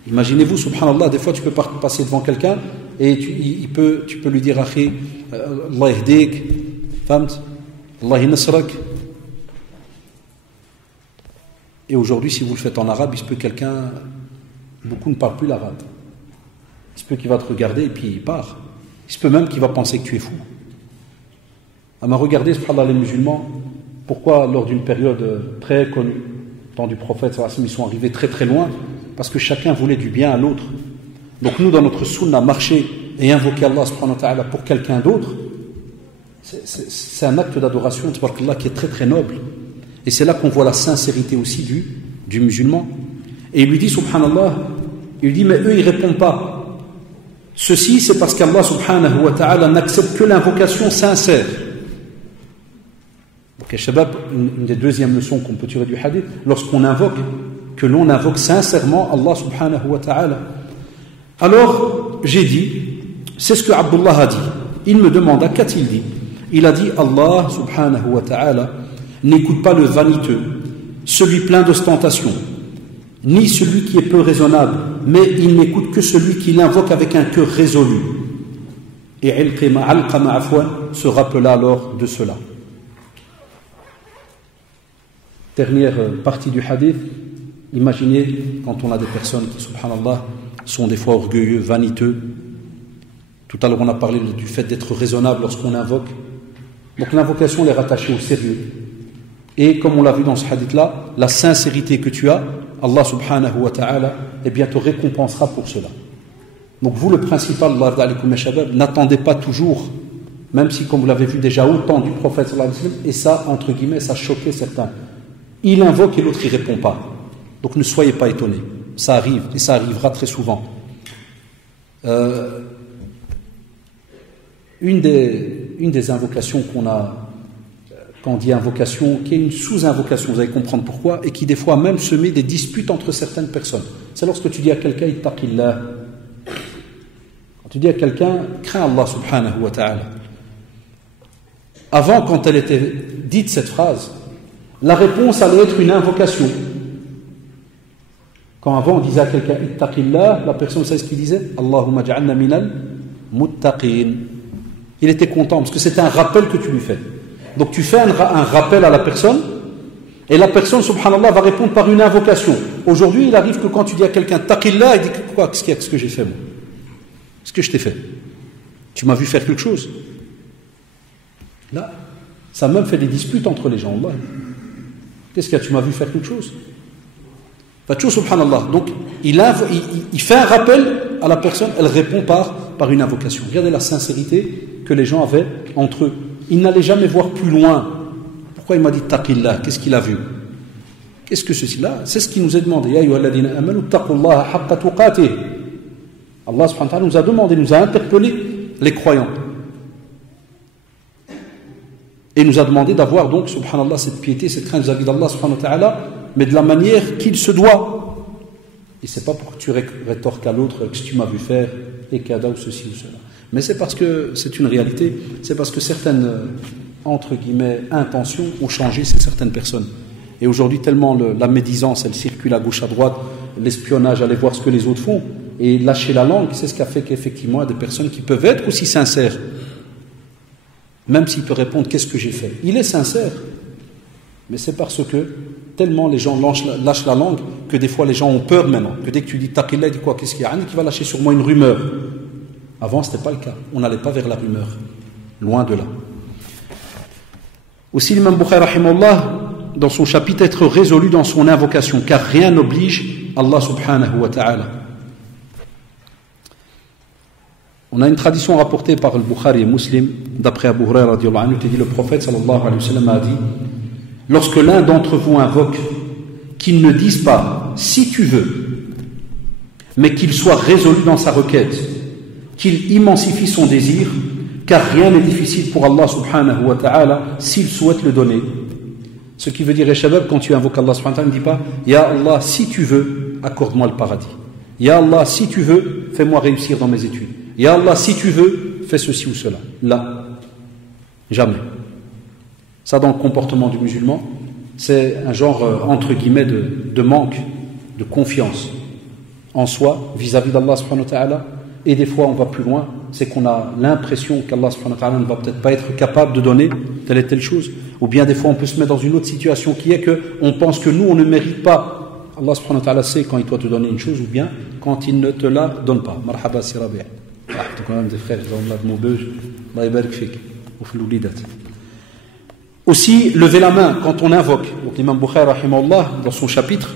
Imaginez-vous, subhanallah, des fois tu peux passer devant quelqu'un et tu peux lui dire, Akhi, Allah yahdik, famt, Allah nasrak. Et aujourd'hui, si vous le faites en arabe, il se peut beaucoup ne parlent plus l'arabe. Il se peut qu'il va te regarder et puis il part. Il se peut même qu'il va penser que tu es fou. Regardez, subhanallah, les musulmans, pourquoi lors d'une période très connue, temps du prophète, ils sont arrivés très très loin, parce que chacun voulait du bien à l'autre. Donc nous, dans notre sunna, marcher et invoquer Allah subhanahu wa ta'ala pour quelqu'un d'autre, c'est un acte d'adoration tabarakallah, qui est très très noble. Et c'est là qu'on voit la sincérité aussi du musulman. Et il lui dit, subhanallah, il lui dit, mais eux, ils ne répondent pas. Ceci, c'est parce qu'Allah subhanahu wa ta'ala n'accepte que l'invocation sincère. Ok, Shabab, une des deuxièmes leçons qu'on peut tirer du hadith, lorsqu'on invoque, que l'on invoque sincèrement Allah subhanahu wa ta'ala. Alors, j'ai dit, c'est ce que Abdullah a dit. Il me demanda, qu'a-t-il dit? Il a dit, Allah subhanahu wa ta'ala n'écoute pas le vaniteux, celui plein d'ostentation, ni celui qui est peu raisonnable, mais il n'écoute que celui qui l'invoque avec un cœur résolu. Et Alqama se rappela alors de cela. Dernière partie du hadith. Imaginez quand on a des personnes qui, subhanallah, sont des fois orgueilleux, vaniteux. Tout à l'heure, on a parlé du fait d'être raisonnable lorsqu'on invoque. Donc l'invocation est rattachée au sérieux. Et comme on l'a vu dans ce hadith-là, la sincérité que tu as, Allah subhanahu wa ta'ala, eh bien, te récompensera pour cela. Donc vous, le principal, n'attendez pas toujours, même si, comme vous l'avez vu déjà au temps du prophète sallallahu alayhi wa sallam, et ça, entre guillemets, ça choquait certains. Il invoque et l'autre, il ne répond pas. Donc ne soyez pas étonnés. Ça arrive, et ça arrivera très souvent. Une des invocations qu'on a, quand on dit invocation, qui est une sous-invocation, vous allez comprendre pourquoi, et qui des fois même se met des disputes entre certaines personnes. C'est lorsque tu dis à quelqu'un, ittaqillah. Quand tu dis à quelqu'un, crains Allah subhanahu wa ta'ala. Avant, quand elle était dite cette phrase, la réponse allait être une invocation. Quand avant on disait à quelqu'un ittaqillah, la personne sait ce qu'il disait, Allahumma ja'alna minal muttaqin. Il était content parce que c'était un rappel que tu lui fais. Donc tu fais un rappel à la personne et la personne, subhanallah, va répondre par une invocation. Aujourd'hui, il arrive que quand tu dis à quelqu'un taqillah, il dit quoi? Qu'est-ce que j'ai fait moi? Qu'est-ce que je t'ai fait? Tu m'as vu faire quelque chose? Là, ça a même fait des disputes entre les gens. Allah. Qu'est-ce qu'il y a? Tu m'as vu faire quelque chose? Subhanallah. Donc, il fait un rappel à la personne, elle répond par une invocation. Regardez la sincérité que les gens avaient entre eux. Il n'allait jamais voir plus loin. Pourquoi il m'a dit taqillah? Qu'est-ce qu'il a vu? Qu'est-ce que ceci là? C'est ce qui nous est demandé. Ya ayyuhalladhina amanu taqullaha haqqa tuqatih. Allah subhanahu wa ta'ala nous a demandé, nous a interpellé les croyants. Et nous a demandé d'avoir donc, subhanallah, cette piété, cette crainte vis-à-vis d'Allah subhanahu wa ta'ala, mais de la manière qu'il se doit. Et c'est pas pour que tu rétorques à l'autre que tu m'as vu faire, et kada ou ceci ou cela. Mais c'est parce que c'est une réalité, c'est parce que certaines, entre guillemets, intentions ont changé chez certaines personnes. Et aujourd'hui, tellement la médisance, elle circule à gauche, à droite, l'espionnage, aller voir ce que les autres font, et lâcher la langue, c'est ce qui a fait qu'effectivement, il y a des personnes qui peuvent être aussi sincères. Même s'il peut répondre, qu'est-ce que j'ai fait? Il est sincère. Mais c'est parce que tellement les gens lâchent la langue que des fois les gens ont peur maintenant. Que dès que tu dis taqillah, il dit quoi? Qu'est-ce qu'il y a? Qui va lâcher sur moi une rumeur. Avant, ce n'était pas le cas. On n'allait pas vers la rumeur. Loin de là. Aussi, l'imam Bukhari, rahimahullah, dans son chapitre, être résolu dans son invocation, car rien n'oblige Allah subhanahu wa ta'ala. On a une tradition rapportée par le Bukhari et Muslim, d'après Abu Huraira radiyallahu anhu, qui dit le prophète sallallahu alayhi wa sallam a dit: lorsque l'un d'entre vous invoque, qu'il ne dise pas si tu veux, mais qu'il soit résolu dans sa requête, qu'il immensifie son désir, car rien n'est difficile pour Allah subhanahu wa ta'ala s'il souhaite le donner. Ce qui veut dire, ya shabab, quand tu invoques Allah subhanahu wa ta'ala, ne dis pas Ya Allah, si tu veux, accorde-moi le paradis. Ya Allah, si tu veux, fais-moi réussir dans mes études. Ya Allah, si tu veux, fais ceci ou cela. Là, jamais. Ça, dans le comportement du musulman, c'est un genre, entre guillemets, de manque de confiance en soi vis-à-vis d'Allah subhanahu wa ta'ala. Et des fois, on va plus loin, c'est qu'on a l'impression qu'Allah subhanahu wa ta'ala ne va peut-être pas être capable de donner telle et telle chose. Ou bien des fois, on peut se mettre dans une autre situation qui est qu'on pense que nous, on ne mérite pas. Allah subhanahu wa ta'ala sait quand il doit te donner une chose ou bien quand il ne te la donne pas. Marhaba si Rabi'. Quand même des frères, Allah de mon beuge, Allah yabarak fik. Aussi, lever la main quand on invoque. Donc l'imam Bukhari, rahimahullah, dans son chapitre,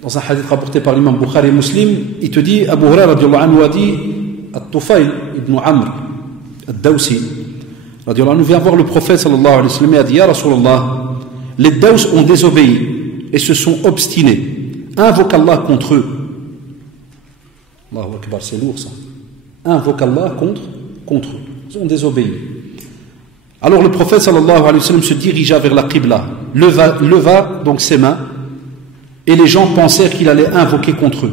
dans un hadith rapporté par l'imam Bukhari et Muslim, il te dit, Abu Hurairah radiallahu anhu a dit, At-Tufayl ibn Amr, Ad-Dawsi, radiallahu anhu, vient voir le prophète sallallahu alayhi wa sallam et a dit, Ya Rasulallah, les Daws ont désobéi et se sont obstinés. Invoque Allah contre eux. Allahu Akbar, c'est lourd ça. Invoque Allah contre eux. Ils ont désobéi. Alors le prophète sallallahu alayhi wa sallam se dirigea vers la Qibla, leva donc ses mains, et les gens pensèrent qu'il allait invoquer contre eux.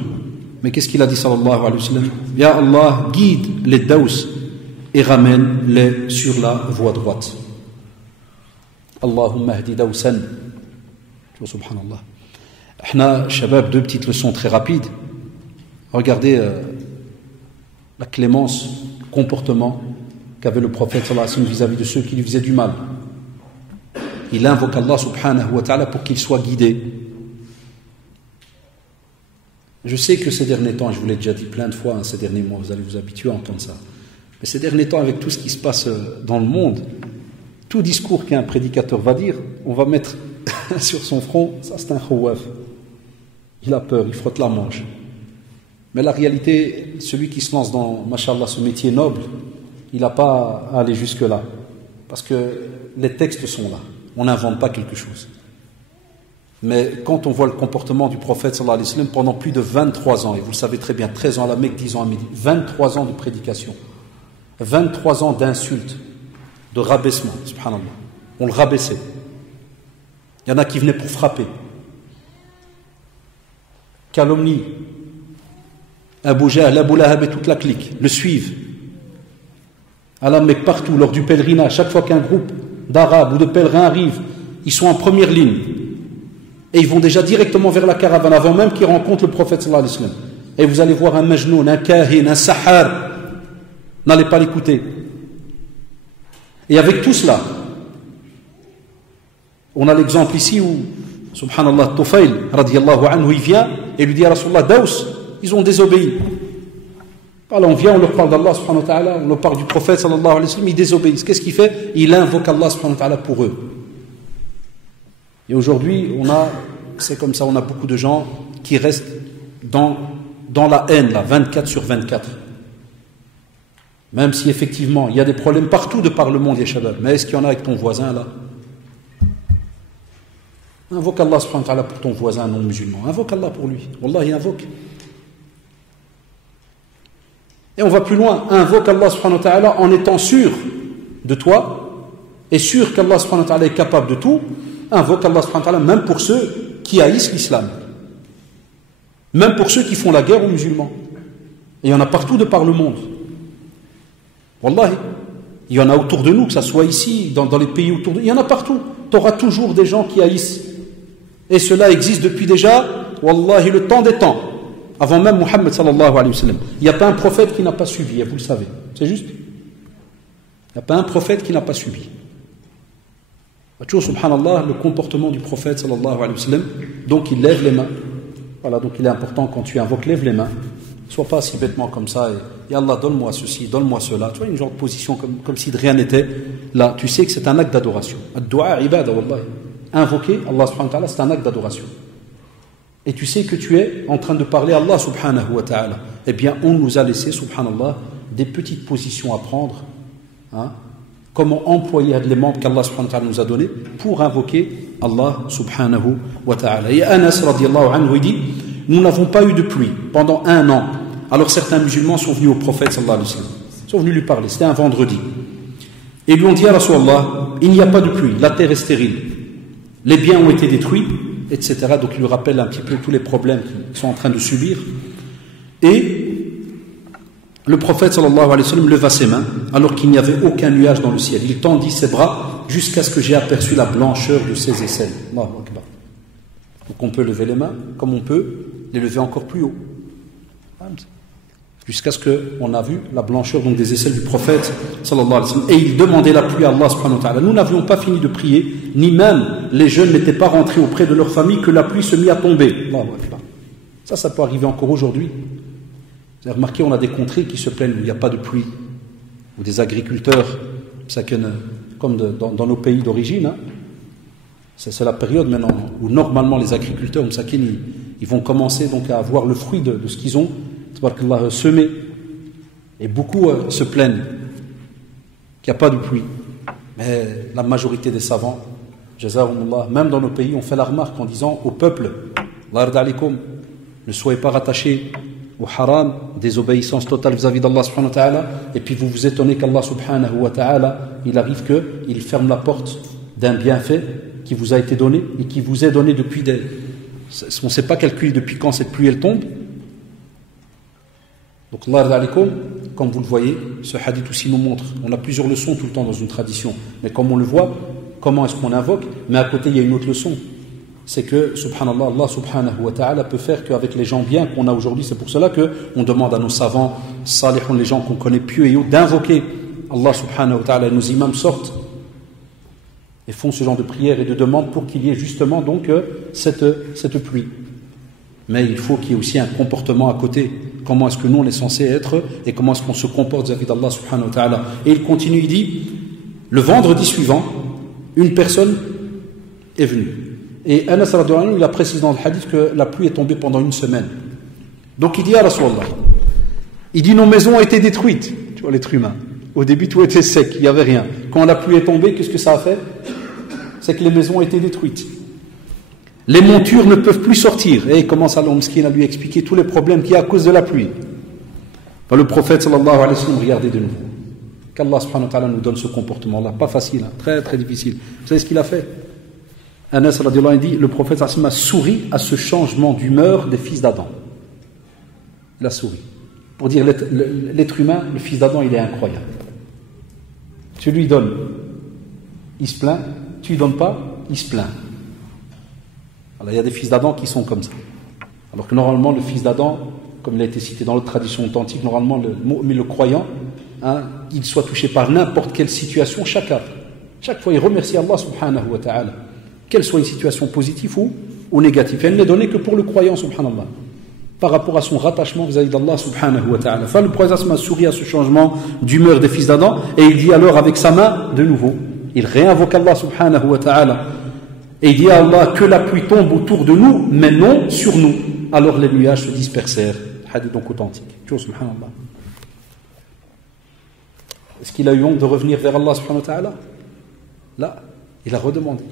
Mais qu'est-ce qu'il a dit sallallahu alayhi wa sallam? Ya Allah, guide les Daws et ramène-les sur la voie droite. Allahumma hdi Dawsan. Subhanallah. Ahna, shabab, deux petites leçons très rapides. Regardez la clémence, comportement qu'avait le prophète sallallahu alayhi wa sallam vis-à-vis de ceux qui lui faisaient du mal. Il invoque Allah subhanahu wa ta'ala pour qu'il soit guidé. Je sais que ces derniers temps, je vous l'ai déjà dit plein de fois, ces derniers mois, vous allez vous habituer à entendre ça. Mais ces derniers temps, avec tout ce qui se passe dans le monde, tout discours qu'un prédicateur va dire, on va mettre sur son front, ça c'est un khawaf. Il a peur, il frotte la manche. Mais la réalité, celui qui se lance dans, mashallah, ce métier noble, il n'a pas à aller jusque-là. Parce que les textes sont là. On n'invente pas quelque chose. Mais quand on voit le comportement du prophète sallallahu alayhi wa sallam pendant plus de 23 ans, et vous le savez très bien, 13 ans à la Mecque, 10 ans à Médine, 23 ans de prédication, 23 ans d'insultes, de rabaissement, subhanallah. On le rabaissait. Il y en a qui venaient pour frapper. Calomnie. Abu Jahl, Abu Lahab et toute la clique le suivent. À la Mecque, partout, lors du pèlerinage, chaque fois qu'un groupe d'Arabes ou de pèlerins arrive, ils sont en première ligne. Et ils vont déjà directement vers la caravane, avant même qu'ils rencontrent le prophète sallallahu alayhi wa sallam. Et vous allez voir un majnoun, un kahin, un sahar. N'allez pas l'écouter. Et avec tout cela, on a l'exemple ici où, subhanallah, Tufayl, radiyallahu anhu, il vient et lui dit à Rasulullah, Daws, ils ont désobéi. Alors on vient, on leur parle d'Allah subhanahu wa ta'ala, on leur parle du prophète sallallahu alayhi wa sallam, ils désobéissent. Qu'est-ce qu'il fait? Il invoque Allah subhanahu wa ta'ala pour eux. Et aujourd'hui, c'est comme ça, on a beaucoup de gens qui restent dans la haine, là, 24 sur 24. Même si effectivement, il y a des problèmes partout de par le monde, ya shabab. Mais est-ce qu'il y en a avec ton voisin, là? Invoque Allah subhanahu wa ta'ala pour ton voisin non musulman. Invoque Allah pour lui. Wallah, il invoque. Et on va plus loin. Invoque Allah subhanahu wa ta'ala en étant sûr de toi et sûr qu'Allah subhanahu wa ta'ala est capable de tout. Invoque Allah subhanahu wa ta'ala même pour ceux qui haïssent l'islam. Même pour ceux qui font la guerre aux musulmans. Et il y en a partout de par le monde. Wallahi. Il y en a autour de nous, que ce soit ici, dans les pays autour de nous. Il y en a partout. Tu auras toujours des gens qui haïssent. Et cela existe depuis déjà, wallahi, le temps des temps. Avant même Muhammad sallallahu alayhi wa sallam. Il n'y a pas un prophète qui n'a pas subi, vous le savez. C'est juste. Il n'y a pas un prophète qui n'a pas subi. Toujours, subhanallah, le comportement du prophète sallallahu alayhi wa sallam. Donc il lève les mains. Voilà, donc il est important quand tu invoques, lève les mains. Sois pas si bêtement comme ça. Et Allah, donne-moi ceci, donne-moi cela. Tu vois, une genre de position comme si de rien n'était. Là, tu sais que c'est un acte d'adoration. Ad-du'a ibada, wallahi. Invoquer Allah subhanahu wa ta'ala, c'est un acte d'adoration. Et tu sais que tu es en train de parler à Allah subhanahu wa ta'ala. Eh bien, on nous a laissé, subhanallah, des petites positions à prendre. Hein, comment employer les membres qu'Allah subhanahu wa ta'ala nous a donnés pour invoquer Allah subhanahu wa ta'ala. Et Anas radiallahu anhu, il dit, nous n'avons pas eu de pluie pendant 1 an. Alors certains musulmans sont venus au prophète sallallahu alayhi wa sallam. sont venus lui parler, c'était un vendredi. Et ils lui ont dit, à Rasulallah, il n'y a pas de pluie, la terre est stérile, les biens ont été détruits, etc. Donc il lui rappelle un petit peu tous les problèmes qu'ils sont en train de subir. Et le prophète sallallahu alayhi wa sallam leva ses mains alors qu'il n'y avait aucun nuage dans le ciel. Il tendit ses bras jusqu'à ce que j'ai aperçu la blancheur de ses aisselles. Allahu Akbar. Donc on peut lever les mains comme on peut les lever encore plus haut. Jusqu'à ce qu'on a vu la blancheur donc des aisselles du prophète sallallahu alayhi wa sallam. Et il demandait la pluie à Allah subhanahu wa ta'ala. Nous n'avions pas fini de prier, ni même les jeunes n'étaient pas rentrés auprès de leur famille que la pluie se mit à tomber. Allahu Akbar. Ça peut arriver encore aujourd'hui. Vous avez remarqué, on a des contrées qui se plaignent où il n'y a pas de pluie, ou des agriculteurs, comme dans nos pays d'origine. Hein. C'est la période maintenant où normalement les agriculteurs, ils vont commencer donc à avoir le fruit de ce qu'ils ont semé. Et beaucoup se plaignent qu'il n'y a pas de pluie. Mais la majorité des savants, jazahumullah, même dans nos pays, ont fait la remarque en disant au peuple, ne soyez pas rattachés au haram, désobéissance totale vis-à-vis d'Allah subhanahu wa ta'ala, et puis vous vous étonnez qu'Allah subhanahu wa ta'ala, il arrive qu'il ferme la porte d'un bienfait qui vous a été donné et qui vous est donné depuis on ne sait pas calculer depuis quand cette pluie elle tombe. Donc Allah, comme vous le voyez, ce hadith aussi nous montre, on a plusieurs leçons tout le temps dans une tradition, mais comme on le voit, comment est-ce qu'on invoque, mais à côté il y a une autre leçon, c'est que subhanallah, Allah subhanahu wa ta'ala peut faire qu'avec les gens bien qu'on a aujourd'hui, c'est pour cela qu'on demande à nos savants salihun, les gens qu'on connaît pieux et hauts, d'invoquer Allah subhanahu wa ta'ala, et nos imams sortent et font ce genre de prière et de demande pour qu'il y ait justement donc cette pluie. Mais il faut qu'il y ait aussi un comportement à côté. Comment est-ce que nous on est censé être et comment est-ce qu'on se comporte vis-à-vis d'Allah subhanahu wa ta'ala. Et il continue, il dit, le vendredi suivant, une personne est venue. Et Anas radhiyallahu anhu, il a précisé dans le hadith que la pluie est tombée pendant une semaine. Donc il dit à Rasulallah, il dit, nos maisons ont été détruites. Tu vois l'être humain. Au début tout était sec, il n'y avait rien. Quand la pluie est tombée, qu'est-ce que ça a fait? C'est que les maisons ont été détruites. Les montures ne peuvent plus sortir. Et il commence à lui expliquer tous les problèmes qu'il y a à cause de la pluie. Enfin, le prophète sallallahu alayhi wa sallam, regardez de nouveau. Qu'Allah subhanahu wa ta'ala nous donne ce comportement-là. Pas facile, hein, très très difficile. Vous savez ce qu'il a fait? Anas radhiyallahu anhu dit, le prophète sallallahu alayhi wa sallam a souri à ce changement d'humeur des fils d'Adam. Il a souri. Pour dire l'être humain, le fils d'Adam, il est incroyable. Tu lui donnes, il se plaint. Tu lui donnes pas, il se plaint. Alors, il y a des fils d'Adam qui sont comme ça. Alors que normalement, le fils d'Adam, comme il a été cité dans l'autre tradition authentique, normalement, le croyant, hein, il soit touché par n'importe quelle situation, chaque fois, il remercie Allah subhanahu wa ta'ala. Qu'elle soit une situation positive ou négative. Elle n'est donnée que pour le croyant, subhanallah. Par rapport à son rattachement vis-à-vis d'Allah subhanahu wa ta'ala. Enfin, le prophète a souri à ce changement d'humeur des fils d'Adam et il dit alors avec sa main, de nouveau, il réinvoque Allah subhanahu wa ta'ala et il dit à Allah que la pluie tombe autour de nous mais non sur nous. Alors les nuages se dispersèrent. Hadith donc authentique. Tu vois, subhanallah. Est-ce qu'il a eu honte de revenir vers Allah subhanahu wa ta'ala? Là, il a redemandé.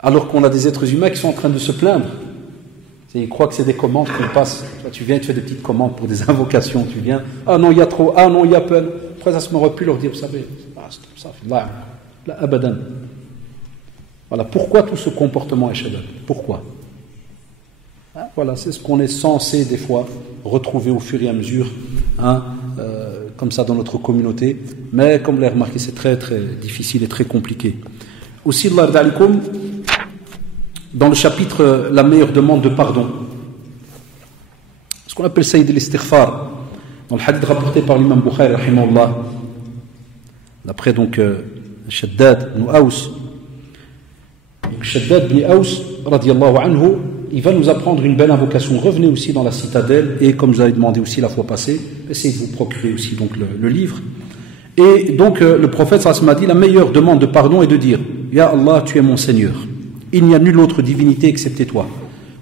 Alors qu'on a des êtres humains qui sont en train de se plaindre. Ils croient que c'est des commandes qu'on passe. Tu viens, tu fais des petites commandes pour des invocations. Tu viens, ah non, il y a trop, ah non, il y a peu. Après, ça se m'aurait pu leur dire, vous savez, ça fait là, abadan. Voilà, pourquoi tout ce comportement est shadad? Pourquoi? Voilà, c'est ce qu'on est censé des fois retrouver au fur et à mesure, hein, comme ça dans notre communauté. Mais comme vous l'avez remarqué, c'est très très difficile et très compliqué. Aussi, Allah d'alikum, dans le chapitre la meilleure demande de pardon, ce qu'on appelle Sayyid al-Istighfar, dans le hadith rapporté par l'imam Bukhari rahimahullah, d'après donc Shaddad ibn Aws. Shaddad ibn Aws radiyallahu anhu, il va nous apprendre une belle invocation. Revenez aussi dans la citadelle et comme je vous avais demandé aussi la fois passée, essayez de vous procurer aussi donc le livre. Et donc le prophète sallallahu alayhi wa sallam a dit, la meilleure demande de pardon est de dire, Ya Allah, tu es mon Seigneur. Il n'y a nulle autre divinité excepté toi.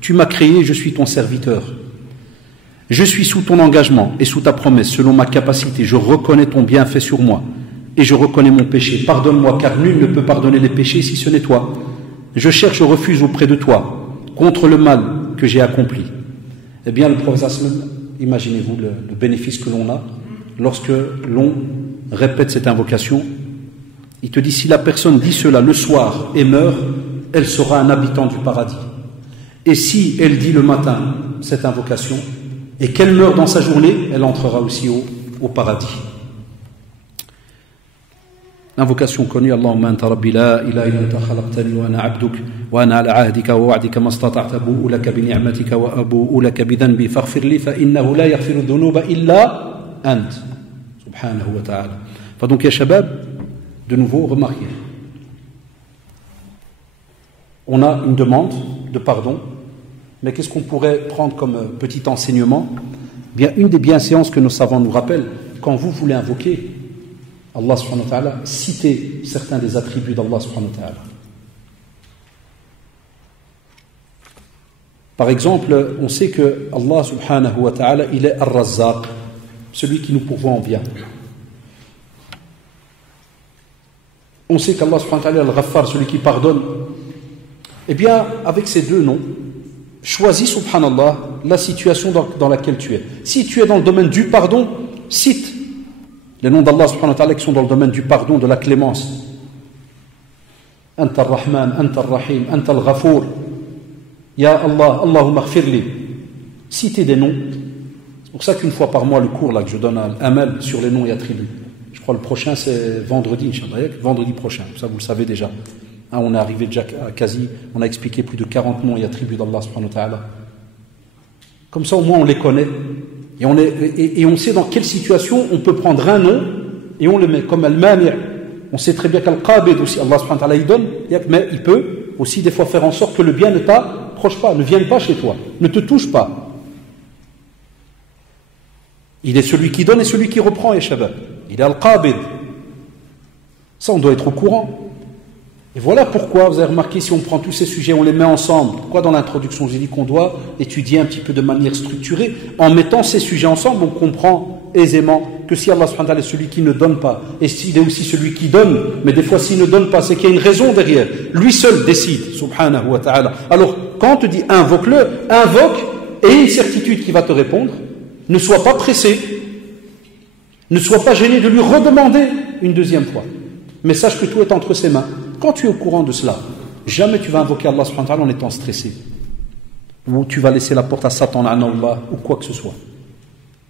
Tu m'as créé, je suis ton serviteur. Je suis sous ton engagement et sous ta promesse, selon ma capacité. Je reconnais ton bienfait sur moi et je reconnais mon péché. Pardonne-moi, car nul ne peut pardonner les péchés si ce n'est toi. Je cherche refuge auprès de toi contre le mal que j'ai accompli. Eh bien, le prophète, imaginez-vous le bénéfice que l'on a lorsque l'on répète cette invocation, il te dit si la personne dit cela le soir et meurt, elle sera un habitant du paradis. Et si elle dit le matin cette invocation et qu'elle meurt dans sa journée, elle entrera aussi au paradis. L'invocation connue, Allahumma anta rabbi la ilaha illa anta khalaqtani wa ana abduk wa ana ala ahdika wa wa'dika mastata'tu abu'u laka bi ni'matika wa abu'u laka bi dhanbi faghfir li fa innahu la yaghfiru dhunuba illa ant subhanahu wa ta'ala. Enfin donc ya shabab, de nouveau remarquez, on a une demande de pardon, mais qu'est-ce qu'on pourrait prendre comme petit enseignement? Bien, une des bienséances que nos savants nous rappellent, quand vous voulez invoquer Allah subhanahu wa ta'ala, citez certains des attributs d'Allah subhanahu wa ta'ala. Par exemple, on sait que Allah subhanahu wa ta'ala, il est Ar-Razzaq, celui qui nous pourvoit en bien. On sait qu'Allah subhanahu wa ta'ala est Al-Ghaffar, celui qui pardonne. Eh bien, avec ces deux noms, choisis subhanallah la situation dans laquelle tu es. Si tu es dans le domaine du pardon, cite les noms d'Allah subhanahu wa ta'ala qui sont dans le domaine du pardon, de la clémence. Anta ar-Rahman, Anta ar-Rahim, Anta al-Ghafour. Ya Allah, Allahumma ighfirli. Citez des noms. C'est pour ça qu'une fois par mois, le cours là, que je donne à Amal sur les noms et attributs. Je crois le prochain c'est vendredi, Inch'Allah, vendredi prochain. Ça vous le savez déjà. Hein, on est arrivé déjà à quasi, on a expliqué plus de 40 noms et attributs d'Allah subhanahu wa ta'ala. Comme ça au moins on les connaît. Et on sait dans quelle situation on peut prendre un nom et on le met comme Al-Mani'. On sait très bien qu'Al-Qabid aussi, Allah subhanahu wa ta'ala il donne, mais il peut aussi des fois faire en sorte que le bien ne t'approche pas, ne vienne pas chez toi, ne te touche pas. Il est celui qui donne et celui qui reprend, et Shabbat. Il est Al-Qabid. Ça on doit être au courant. Et voilà pourquoi, vous avez remarqué, si on prend tous ces sujets, on les met ensemble. Pourquoi dans l'introduction, j'ai dit qu'on doit étudier un petit peu de manière structurée. En mettant ces sujets ensemble, on comprend aisément que si Allah subhanahu wa ta'ala est celui qui ne donne pas, et s'il est aussi celui qui donne, mais des fois s'il ne donne pas, c'est qu'il y a une raison derrière. Lui seul décide, subhanahu wa ta'ala. Alors, quand on te dit invoque-le, invoque, et une certitude qui va te répondre. Ne sois pas pressé. Ne sois pas gêné de lui redemander une deuxième fois. Mais sache que tout est entre ses mains. Quand tu es au courant de cela, jamais tu vas invoquer Allah subhanahu wa ta'ala en étant stressé. Ou tu vas laisser la porte à Satan, à Allah, ou quoi que ce soit.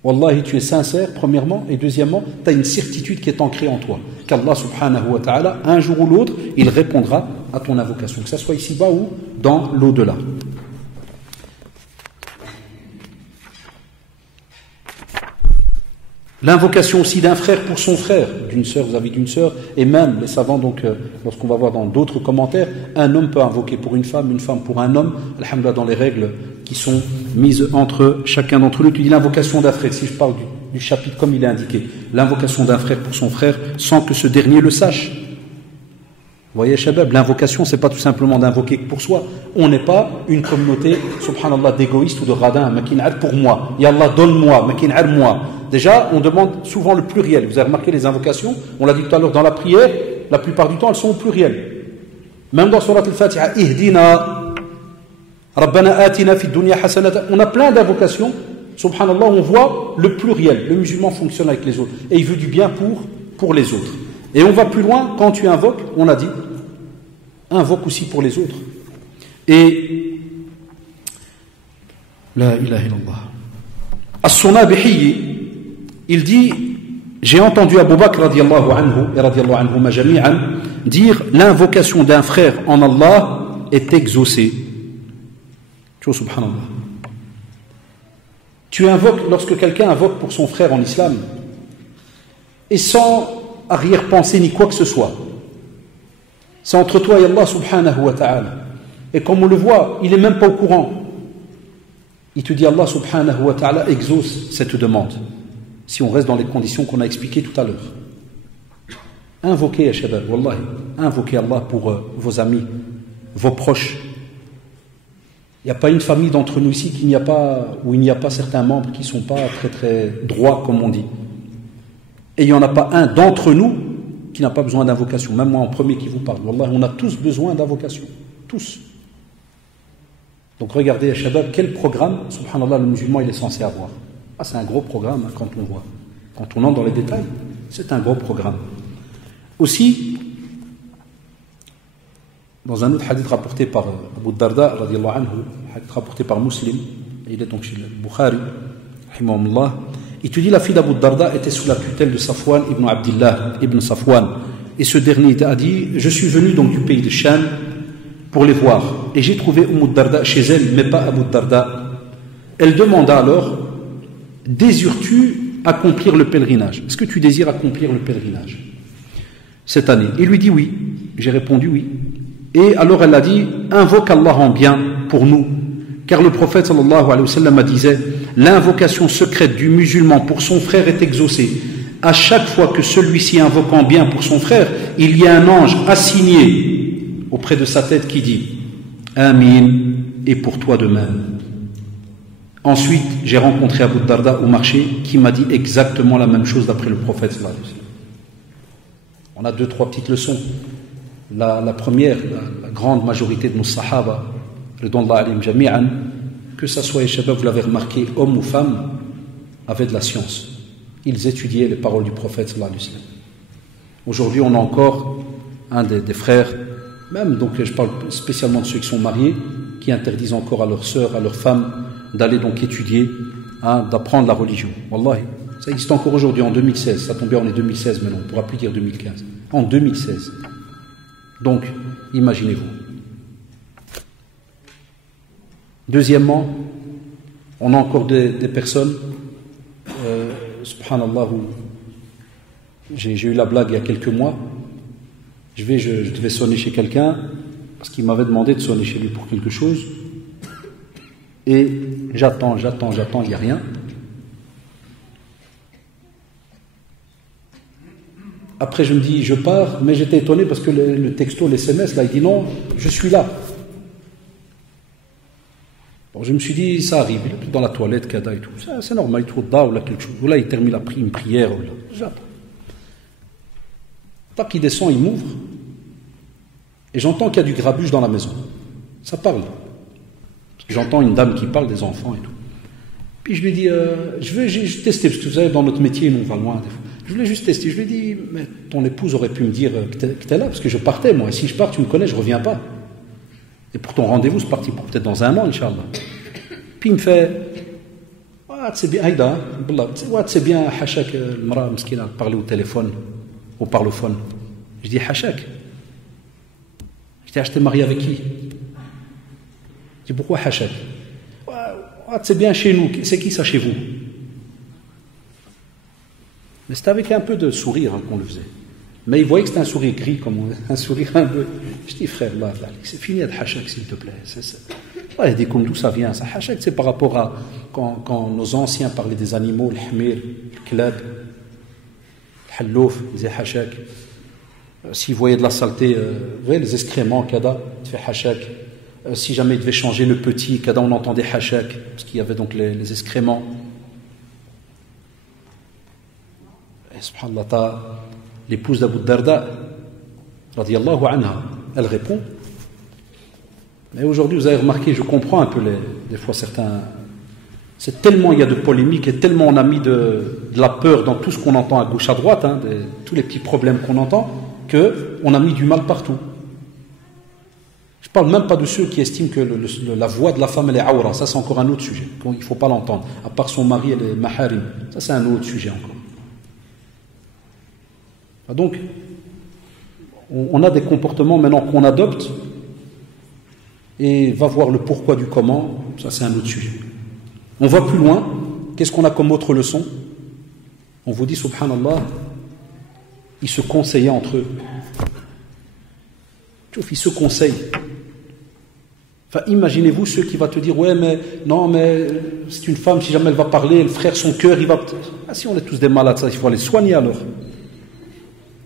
Wallahi, tu es sincère, premièrement, et deuxièmement, tu as une certitude qui est ancrée en toi. Qu'Allah subhanahu wa ta'ala, un jour ou l'autre, il répondra à ton invocation. Que ce soit ici-bas ou dans l'au-delà. L'invocation aussi d'un frère pour son frère, d'une sœur vis-à-vis d'une sœur, et même les savants, donc, lorsqu'on va voir dans d'autres commentaires, un homme peut invoquer pour une femme pour un homme, alhamdoulilah, dans les règles qui sont mises entre chacun d'entre eux. Tu dis l'invocation d'un frère, si je parle du chapitre comme il est indiqué, l'invocation d'un frère pour son frère, sans que ce dernier le sache. Vous voyez, Shabab, l'invocation, c'est pas tout simplement d'invoquer pour soi. On n'est pas une communauté, subhanallah, d'égoïstes ou de radins, makin'ar pour moi. Ya Allah, donne-moi, makin'ar moi. Déjà, on demande souvent le pluriel. Vous avez remarqué les invocations, on l'a dit tout à l'heure dans la prière, la plupart du temps, elles sont au pluriel. Même dans Surat al-Fatiha, Ihdina, Rabbana atina fi dunya hasanata. On a plein d'invocations, subhanallah, on voit le pluriel. Le musulman fonctionne avec les autres. Et il veut du bien pour les autres. Et on va plus loin, quand tu invoques, on a dit, invoque aussi pour les autres. Et, la ilaha illallah. As-Sunabihi, il dit, j'ai entendu Abu Bakr radiallahu anhu et radiallahu anhuma jami'an dire, l'invocation d'un frère en Allah est exaucée. Tu vois, subhanallah. Tu invoques, lorsque quelqu'un invoque pour son frère en islam, et sans arrière-pensée ni quoi que ce soit. C'est entre toi et Allah subhanahu wa ta'ala. Et comme on le voit, il n'est même pas au courant. Il te dit Allah subhanahu wa ta'ala exauce cette demande. Si on reste dans les conditions qu'on a expliquées tout à l'heure. Invoquez, ya shabab, wallahi. Invoquez Allah pour vos amis, vos proches. Il n'y a pas une famille d'entre nous ici où il n'y a pas certains membres qui ne sont pas très très droits, comme on dit. Et il n'y en a pas un d'entre nous qui n'a pas besoin d'invocation. Même moi en premier qui vous parle. Wallah, on a tous besoin d'invocation. Tous. Donc regardez, ya shabab, quel programme, subhanallah, le musulman il est censé avoir. Ah, c'est un gros programme hein, quand on voit. Quand on entre dans les détails, c'est un gros programme. Aussi, dans un autre hadith rapporté par Abu Darda, radiallahu anhu, hadith rapporté par Muslim, il est donc chez le Bukhari, rahimahumullah, il te dit la fille d'Abu Darda était sous la tutelle de Safwan ibn Abdillah ibn Safwan. Et ce dernier a dit, je suis venu donc du pays de Sham pour les voir. Et j'ai trouvé Umm Darda chez elle, mais pas Abu Darda. Elle demanda alors, désires-tu accomplir le pèlerinage? Est-ce que tu désires accomplir le pèlerinage cette année? Il lui dit oui. J'ai répondu oui. Et alors elle a dit, invoque Allah en bien pour nous. Car le prophète sallallahu alayhi wa sallam disait, l'invocation secrète du musulman pour son frère est exaucée. À chaque fois que celui-ci invoque en bien pour son frère, il y a un ange assigné auprès de sa tête qui dit Amin, et pour toi de même. Ensuite, j'ai rencontré Abu Darda au marché qui m'a dit exactement la même chose d'après le prophète sallallahu alayhi wa sallam. On a 2-3 petites leçons. La première, la grande majorité de nos sahaba, ridwanullah alayhim jami'an, que ça soit les shabab, vous l'avez remarqué, hommes ou femmes, avaient de la science. Ils étudiaient les paroles du prophète sallallahu alayhi wa sallam. Aujourd'hui, on a encore un des frères, même donc je parle spécialement de ceux qui sont mariés, qui interdisent encore à leurs sœurs, à leurs femmes, d'aller donc étudier, d'apprendre la religion. Wallahi, ça existe encore aujourd'hui, en 2016. Ça tombe bien, on est 2016 maintenant, on ne pourra plus dire 2015. En 2016. Donc, imaginez-vous. Deuxièmement, on a encore des personnes, subhanallah, j'ai eu la blague il y a quelques mois. Je devais sonner chez quelqu'un parce qu'il m'avait demandé de sonner chez lui pour quelque chose. Et j'attends, il n'y a rien. Après, je me dis, je pars, mais j'étais étonné parce que le texto, l'SMS, là, il dit non, je suis là. Bon, je me suis dit, ça arrive, il est dans la toilette, Kada et tout. Ça, c'est normal, il trouve là ou là quelque chose. Ou là, il termine une prière. Ou là. J'attends. Pas qu'il descend, il m'ouvre. Et j'entends qu'il y a du grabuge dans la maison. Ça parle. J'entends une dame qui parle des enfants et tout. Puis je lui dis, je veux juste tester, parce que vous savez, dans notre métier, nous, on va loin des fois. Je voulais juste tester. Je lui ai dit, mais ton épouse aurait pu me dire que t'es là, parce que je partais, moi. Et si je pars, tu me connais, je reviens pas. Et pour ton rendez-vous, c'est parti pour peut-être dans un an, Inch'Allah. Puis il me fait, c'est bien, Aïda, c'est bien, Hachak, le mara, mskina, parler au téléphone, au parlophone. Je dis, Hachak. Je dis, t'es marié avec qui? Je dis, pourquoi Hachak? C'est bien chez nous, c'est qui ça chez vous? Mais c'était avec un peu de sourire qu'on le faisait. Mais il voyait que c'était un sourire gris, comme un sourire un peu. Je dis, frère, là, c'est fini de Hachak, s'il te plaît. Il dit, comme d'où ça vient, ça. Hachak, c'est par rapport à quand nos anciens parlaient des animaux, le hmir, le klab, le hallouf, ils disaient Hachak. S'ils voyaient de la saleté, vous voyez, les excréments, Kada, il fait Hachak. Si jamais il devait changer le petit, Kada, on entendait Hachak, parce qu'il y avait donc les excréments. Et subhanallah, l'épouse d'Abu Darda, radiyallahu anha, elle répond. Mais aujourd'hui, vous avez remarqué, je comprends un peu des fois certains. C'est tellement il y a de polémiques et tellement on a mis de la peur dans tout ce qu'on entend à gauche, à droite, tous les petits problèmes qu'on entend, qu'on a mis du mal partout. Je ne parle même pas de ceux qui estiment que la voix de la femme elle est aura. Ça, c'est encore un autre sujet. Il ne faut pas l'entendre. À part son mari, elle est maharim. Ça, c'est un autre sujet encore. Donc, on a des comportements maintenant qu'on adopte et va voir le pourquoi du comment, ça c'est un autre sujet. On va plus loin, qu'est-ce qu'on a comme autre leçon? On vous dit, subhanallah, ils se conseillaient entre eux. Ils se conseillent. Enfin, imaginez-vous ceux qui vont te dire, ouais, mais non, mais c'est une femme, si jamais elle va parler, le frère, son cœur, il va. Ah, si on est tous des malades, ça, il faut aller soigner alors.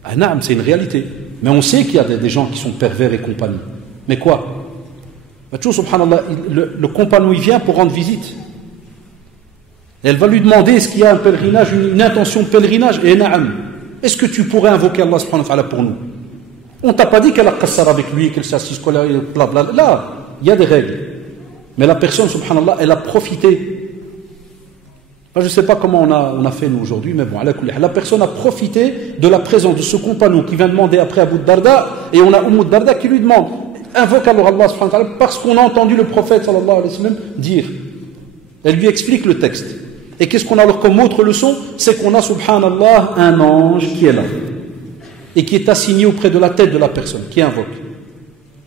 Ah, non, c'est une réalité. Mais on sait qu'il y a des gens qui sont pervers et compagnie. Mais quoi? Subhanallah, le compagnon, il vient pour rendre visite. Et elle va lui demander, est-ce qu'il y a un pèlerinage, une intention de pèlerinage? Et na'am. Est-ce que tu pourrais invoquer Allah subhanahu wa ta'ala pour nous? On t'a pas dit qu'elle a qassar avec lui, qu'elle s'assise, blablabla. Là, il y a des règles. Mais la personne, subhanallah, elle a profité. je ne sais pas comment on a fait nous aujourd'hui, mais bon, la personne a profité de la présence de ce compagnon qui vient demander après Abu Darda, et on a Darda qui lui demande, invoque alors Allah subhanahu wa ta'ala, parce qu'on a entendu le prophète sallallahu alayhi wa sallam dire. Elle lui explique le texte. Et qu'est-ce qu'on a alors comme autre leçon? C'est qu'on a, subhanallah, un ange qui est là, et qui est assigné auprès de la tête de la personne, qui invoque.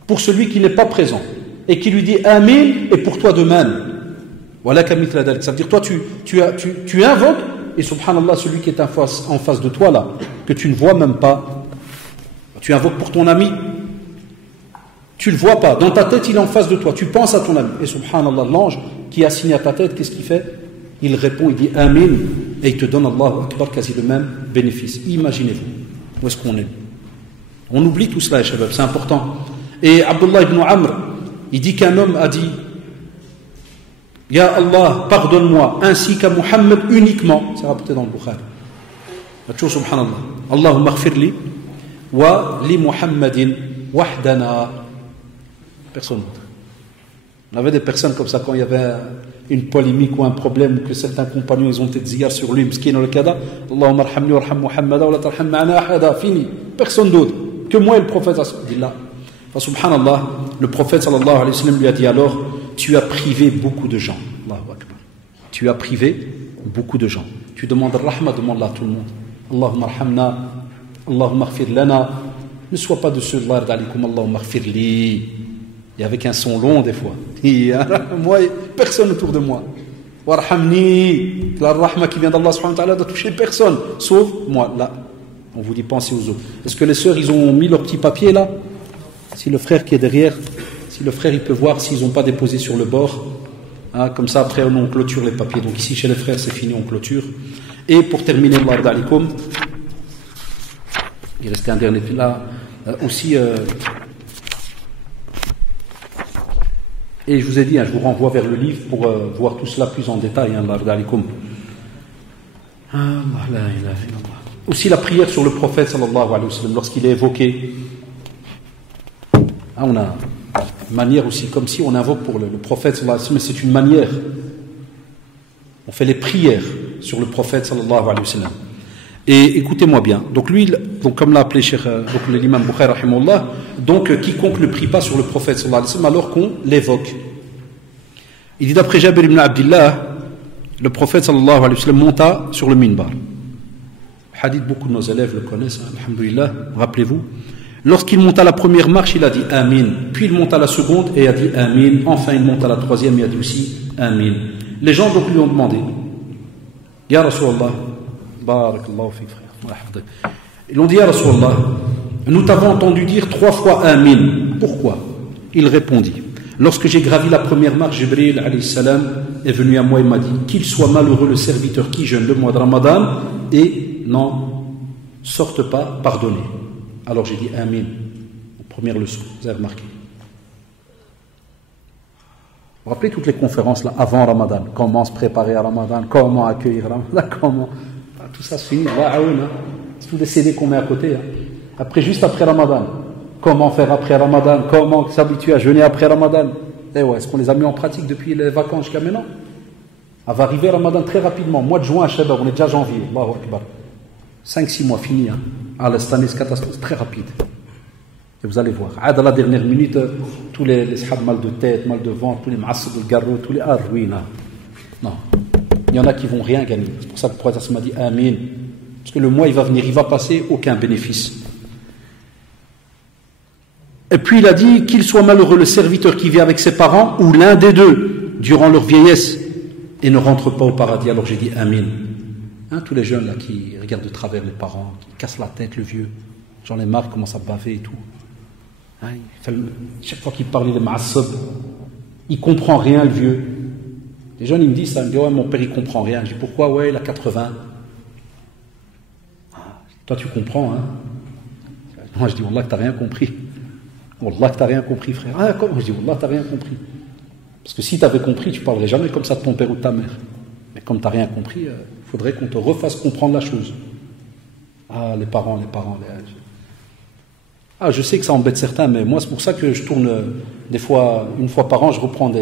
Pour celui qui n'est pas présent, et qui lui dit Amin, et pour toi de même. Voilà ça veut dire, toi tu invoques, et subhanallah, celui qui est en face de toi là, que tu ne vois même pas, tu invoques pour ton ami, tu ne le vois pas, dans ta tête il est en face de toi, tu penses à ton ami, et subhanallah, l'ange qui est assigné à ta tête, qu'est-ce qu'il fait? Il répond, il dit Amin, et il te donne Allahu Akbar, quasi le même bénéfice. Imaginez-vous, où est-ce qu'on est? On oublie tout cela, Shabab, c'est important. Et Abdullah ibn Amr, il dit qu'un homme a dit Ya Allah, pardonne-moi, ainsi qu'à Muhammad uniquement. C'est rapporté dans le Bukhari. Subhanallah. Allahumma aghfirli wa li Muhammadin wahdana. Personne d'autre. On avait des personnes comme ça quand il y avait une polémique ou un problème, que certains compagnons ils ont été ziyar sur lui, miskin ou le kada. Allahumma arhamni wa arham Muhammada wa la tarham ma'ana ahada. Fini. Personne d'autre que moi et le prophète. Dit là. Subhanallah, le prophète sallallahu alayhi wa sallam lui a dit alors, tu as privé beaucoup de gens. Allahu Akbar. Tu as privé beaucoup de gens. Tu demandes rahma, demande-la à tout le monde. Allahumma arhamna, Allahumma aghfir lana. Ne sois pas de ceux-là, Allahumma aghfir li. Et avec un son long des fois. Moi, personne autour de moi. Warhamni, la rahma qui vient d'Allah subhanahu wa ta'ala ne toucher personne, sauf moi. Là, on vous dit pensez aux autres. Est-ce que les sœurs, ils ont mis leur petit papier là? Si le frère qui est derrière, si le frère il peut voir s'ils n'ont pas déposé sur le bord, hein, comme ça après on clôture les papiers. Donc ici chez les frères c'est fini, on clôture. Et pour terminer, il restait un dernier là aussi. Et je vous ai dit, hein, je vous renvoie vers le livre pour voir tout cela plus en détail. Aussi la prière sur le prophète sallallahu alayhi wa sallam lorsqu'il est évoqué. On a une manière aussi, comme si on invoque pour le prophète sallallahu alayhi wa sallam, mais c'est une manière. On fait les prières sur le prophète sallallahu alayhi wa sallam. Et écoutez-moi bien. Donc lui, donc comme l'a appelé l'imam Bukhari rahimahullah, donc quiconque ne prie pas sur le prophète sallallahu alayhi wa sallam alors qu'on l'évoque. Il dit d'après Jabir ibn Abdillah, le prophète sallallahu alayhi wa sallam monta sur le minbar. Hadith, beaucoup de nos élèves le connaissent, hein, alhamdulillah, rappelez-vous. Lorsqu'il monta la première marche, il a dit Amin. Puis il monta la seconde et a dit Amin. Enfin, il monta la troisième et a dit aussi Amin. Les gens donc lui ont demandé Ya Rasulallah, barakallahu fik frère. Ils ont dit Ya Rasulallah, nous t'avons entendu dire 3 fois Amin. Pourquoi? Il répondit lorsque j'ai gravi la première marche, Jibril alayhi salam est venu à moi et m'a dit qu'il soit malheureux le serviteur qui jeûne le mois de Ramadan et n'en sorte pas pardonné. Alors j'ai dit Amin. Première leçon, vous avez remarqué. Vous vous rappelez toutes les conférences là avant Ramadan, comment se préparer à Ramadan, comment accueillir Ramadan, comment. Tout ça se finit, c'est tous les CD qu'on met à côté. Hein. Après, juste après Ramadan, comment faire après Ramadan, comment s'habituer à jeûner après Ramadan. Et ouais, est-ce qu'on les a mis en pratique depuis les vacances jusqu'à maintenant? Elle va arriver Ramadan très rapidement, mois de juin à Shabab, on est déjà janvier, Allahu Akbar. 5-6 mois fini. Hein. Ah, cette année, c'est catastrophe, très rapide. Et vous allez voir. À la dernière minute, tous les sahab mal de tête, mal de ventre, tous les massas de garrot, tous les ruina. Non. Il y en a qui vont rien gagner. C'est pour ça que le prophète m'a dit Amin. Parce que le mois, il va venir, il va passer, aucun bénéfice. Et puis il a dit qu'il soit malheureux le serviteur qui vit avec ses parents ou l'un des deux durant leur vieillesse et ne rentre pas au paradis. Alors j'ai dit Amin. Hein, tous les jeunes là qui regardent de travers les parents, qui cassent la tête, le vieux, j'en ai marre, commence à baver et tout. Hein, chaque fois qu'il parle, il est ma'assab, il comprend rien le vieux. Les jeunes ils me disent ça, ils me disent ouais mon père il comprend rien. Je dis pourquoi? Ouais il a 80. Ah, toi tu comprends hein? Moi je dis wallah que t'as rien compris. Wallah que t'as rien compris frère. Ah comment? Je dis wallah t'as rien compris. Parce que si t'avais compris tu parlerais jamais comme ça de ton père ou de ta mère. Mais comme t'as rien compris, faudrait qu'on te refasse comprendre la chose. Ah, les parents. Ah, je sais que ça embête certains, mais moi, c'est pour ça que je tourne des fois, une fois par an, je reprends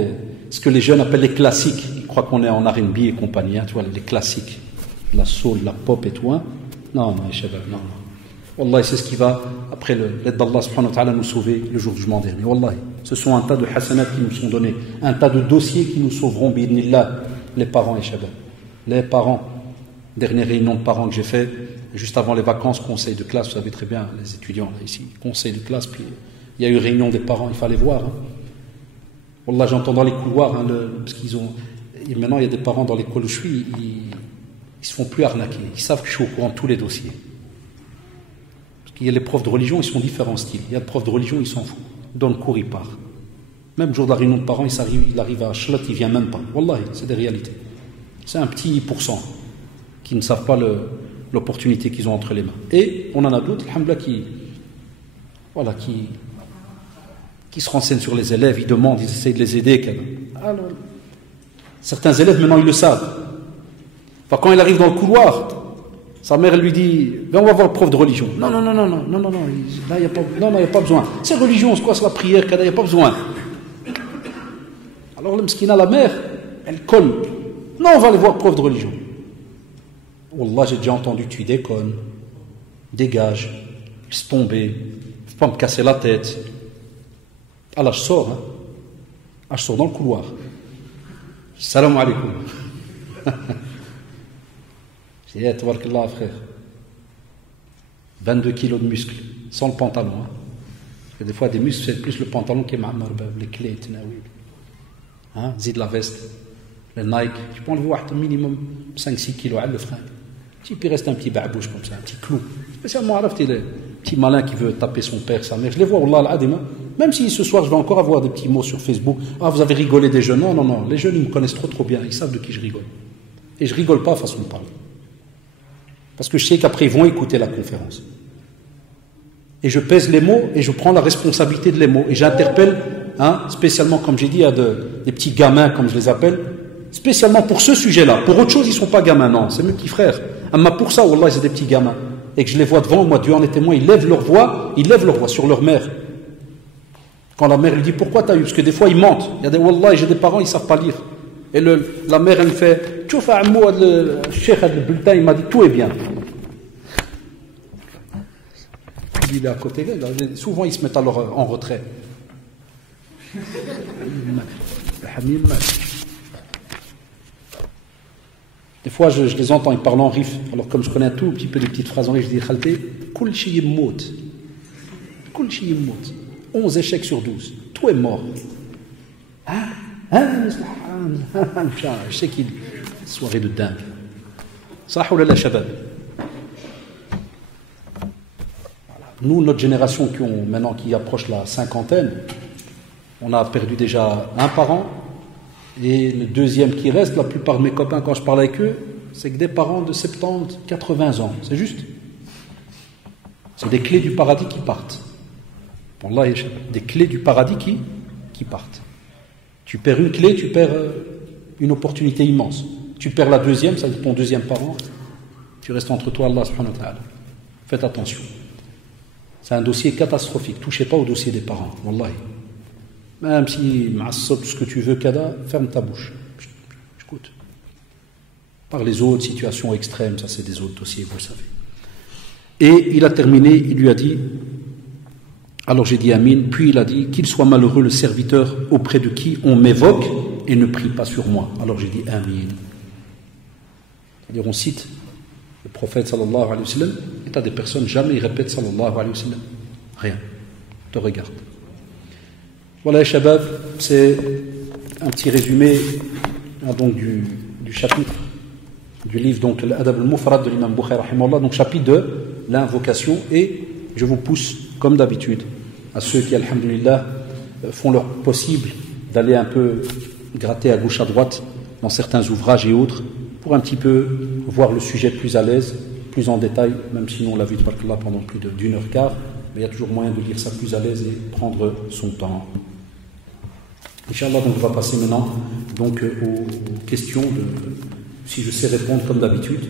ce que les jeunes appellent les classiques. Ils crois qu'on est en R&B et compagnie, hein, tu vois, les classiques, la soul, la pop et tout. Hein. Non, Shabab, non. Wallahi, c'est ce qui va, après l'aide d'Allah subhanahu wa ta'ala, nous sauver le jour du jugement dernier. Wallahi, ce sont un tas de hasanats qui nous sont donnés, un tas de dossiers qui nous sauveront, bi'idnillah, les parents et Shabab. Les parents, dernière réunion de parents que j'ai fait, juste avant les vacances, conseil de classe, vous savez très bien, les étudiants là, ici, conseil de classe, puis il y a eu réunion des parents, il fallait voir. Hein. Wallah, j'entends dans les couloirs, hein, parce qu'ils ont. Et maintenant, il y a des parents dans l'école où je suis, ils se font plus arnaquer. Ils savent que je suis au courant de tous les dossiers. Parce qu'il y a les profs de religion, ils sont différents styles. Il y a des profs de religion, ils s'en foutent. Dans le cours, ils partent. Même le jour de la réunion de parents, il arrive à Chlot, il ne vient même pas. Wallahi, c'est des réalités. C'est un petit pourcent qui ne savent pas l'opportunité qu'ils ont entre les mains. Et on en a d'autres, alhamdoulilah, qui se renseignent sur les élèves, ils demandent, ils essayent de les aider. Alors, certains élèves, maintenant, ils le savent. Enfin, quand il arrive dans le couloir, sa mère, elle lui dit, ben, on va voir le prof de religion. Non, là, il n'y a pas besoin. C'est religion, c'est quoi, c'est la prière, il n'y a pas besoin. Alors, le mskina, la mère, elle colle. Non, on va aller voir le prof de religion. Wallah, j'ai déjà entendu, tu déconnes, dégage, laisse tomber, faut pas me casser la tête. Ah là, je sors, hein. Ah, je sors dans le couloir. Salam alaikum. Je dis, tabarakallah, frère. 22 kilos de muscles, sans le pantalon. Hein. Parce que des fois, des muscles, c'est plus le pantalon qui est ma'amar, les clés, hein, zid la veste, les Nike. Tu peux enlever un minimum 5-6 kilos, le frère. Puis il reste un petit babouche comme ça, un petit clou. Spécialement, les petits malins qui veut taper son père, sa mère. Je les vois, Allah al-Adim. Même si ce soir, je vais encore avoir des petits mots sur Facebook. Ah, vous avez rigolé des jeunes. Non. Les jeunes, ils me connaissent trop bien. Ils savent de qui je rigole. Et je rigole pas façon de parler. Parce que je sais qu'après, ils vont écouter la conférence. Et je pèse les mots et je prends la responsabilité de les mots. Et j'interpelle, hein, spécialement, comme j'ai dit, à des petits gamins, comme je les appelle, spécialement pour ce sujet-là. Pour autre chose, ils ne sont pas gamins, non. C'est mes petits frères. Mais pour ça, wallah, c'est des petits gamins. Et que je les vois devant moi, Dieu en est témoin, ils lèvent leur voix sur leur mère. Quand la mère lui dit pourquoi t'as eu, parce que des fois ils mentent. Il y a des wallah, j'ai des parents, ils savent pas lire. Et la mère elle me fait, tu fais un mot, le cheikh le bulletin, il m'a dit tout est bien. Il est à côté, là, souvent ils se mettent alors en retrait. Des fois, je les entends, ils parlent en rif. Alors, comme je connais un tout petit peu des petites phrases en rif, je dis Khalté, Kul shi yimmout. Kul shi yimmout. 11 échecs sur 12. Tout est mort. Je sais qu'il. Soirée de dingue. Sahou la shabab. Nous, notre génération qui approche la cinquantaine, on a perdu déjà un parent. Et le deuxième qui reste, la plupart de mes copains, quand je parle avec eux, c'est que des parents de 70, 80 ans. C'est juste. C'est des clés du paradis qui partent. Wallah, des clés du paradis qui partent. Tu perds une clé, tu perds une opportunité immense. Tu perds la deuxième, ça dit ton deuxième parent, tu restes entre toi et Allah subhanahu wa ta'ala. Faites attention. C'est un dossier catastrophique. Touchez pas au dossier des parents. Wallahi. Même si, tout ce que tu veux, Kada, ferme ta bouche. Écoute. Par les autres situations extrêmes, ça c'est des autres dossiers, vous le savez. Et il a terminé, il lui a dit, alors j'ai dit Amin, puis il a dit, qu'il soit malheureux le serviteur auprès de qui on m'évoque et ne prie pas sur moi. Alors j'ai dit Amin. C'est-à-dire on cite le prophète sallallahu alayhi wa sallam, et t'as des personnes, jamais ils répètent sallallahu alayhi wa sallam. Rien. Te regarde. Voilà, Shabab, c'est un petit résumé donc, du chapitre du livre, donc l'Adab al-Mufrad de l'imam Bukhari, donc chapitre de l'invocation, et je vous pousse, comme d'habitude, à ceux qui, alhamdulillah, font leur possible d'aller un peu gratter à gauche, à droite, dans certains ouvrages et autres, pour un petit peu voir le sujet plus à l'aise, plus en détail, même si on l'a vu pendant plus d'1h15, mais il y a toujours moyen de lire ça plus à l'aise et prendre son temps. Inch'Allah, donc on va passer maintenant donc, aux questions, si je sais répondre comme d'habitude.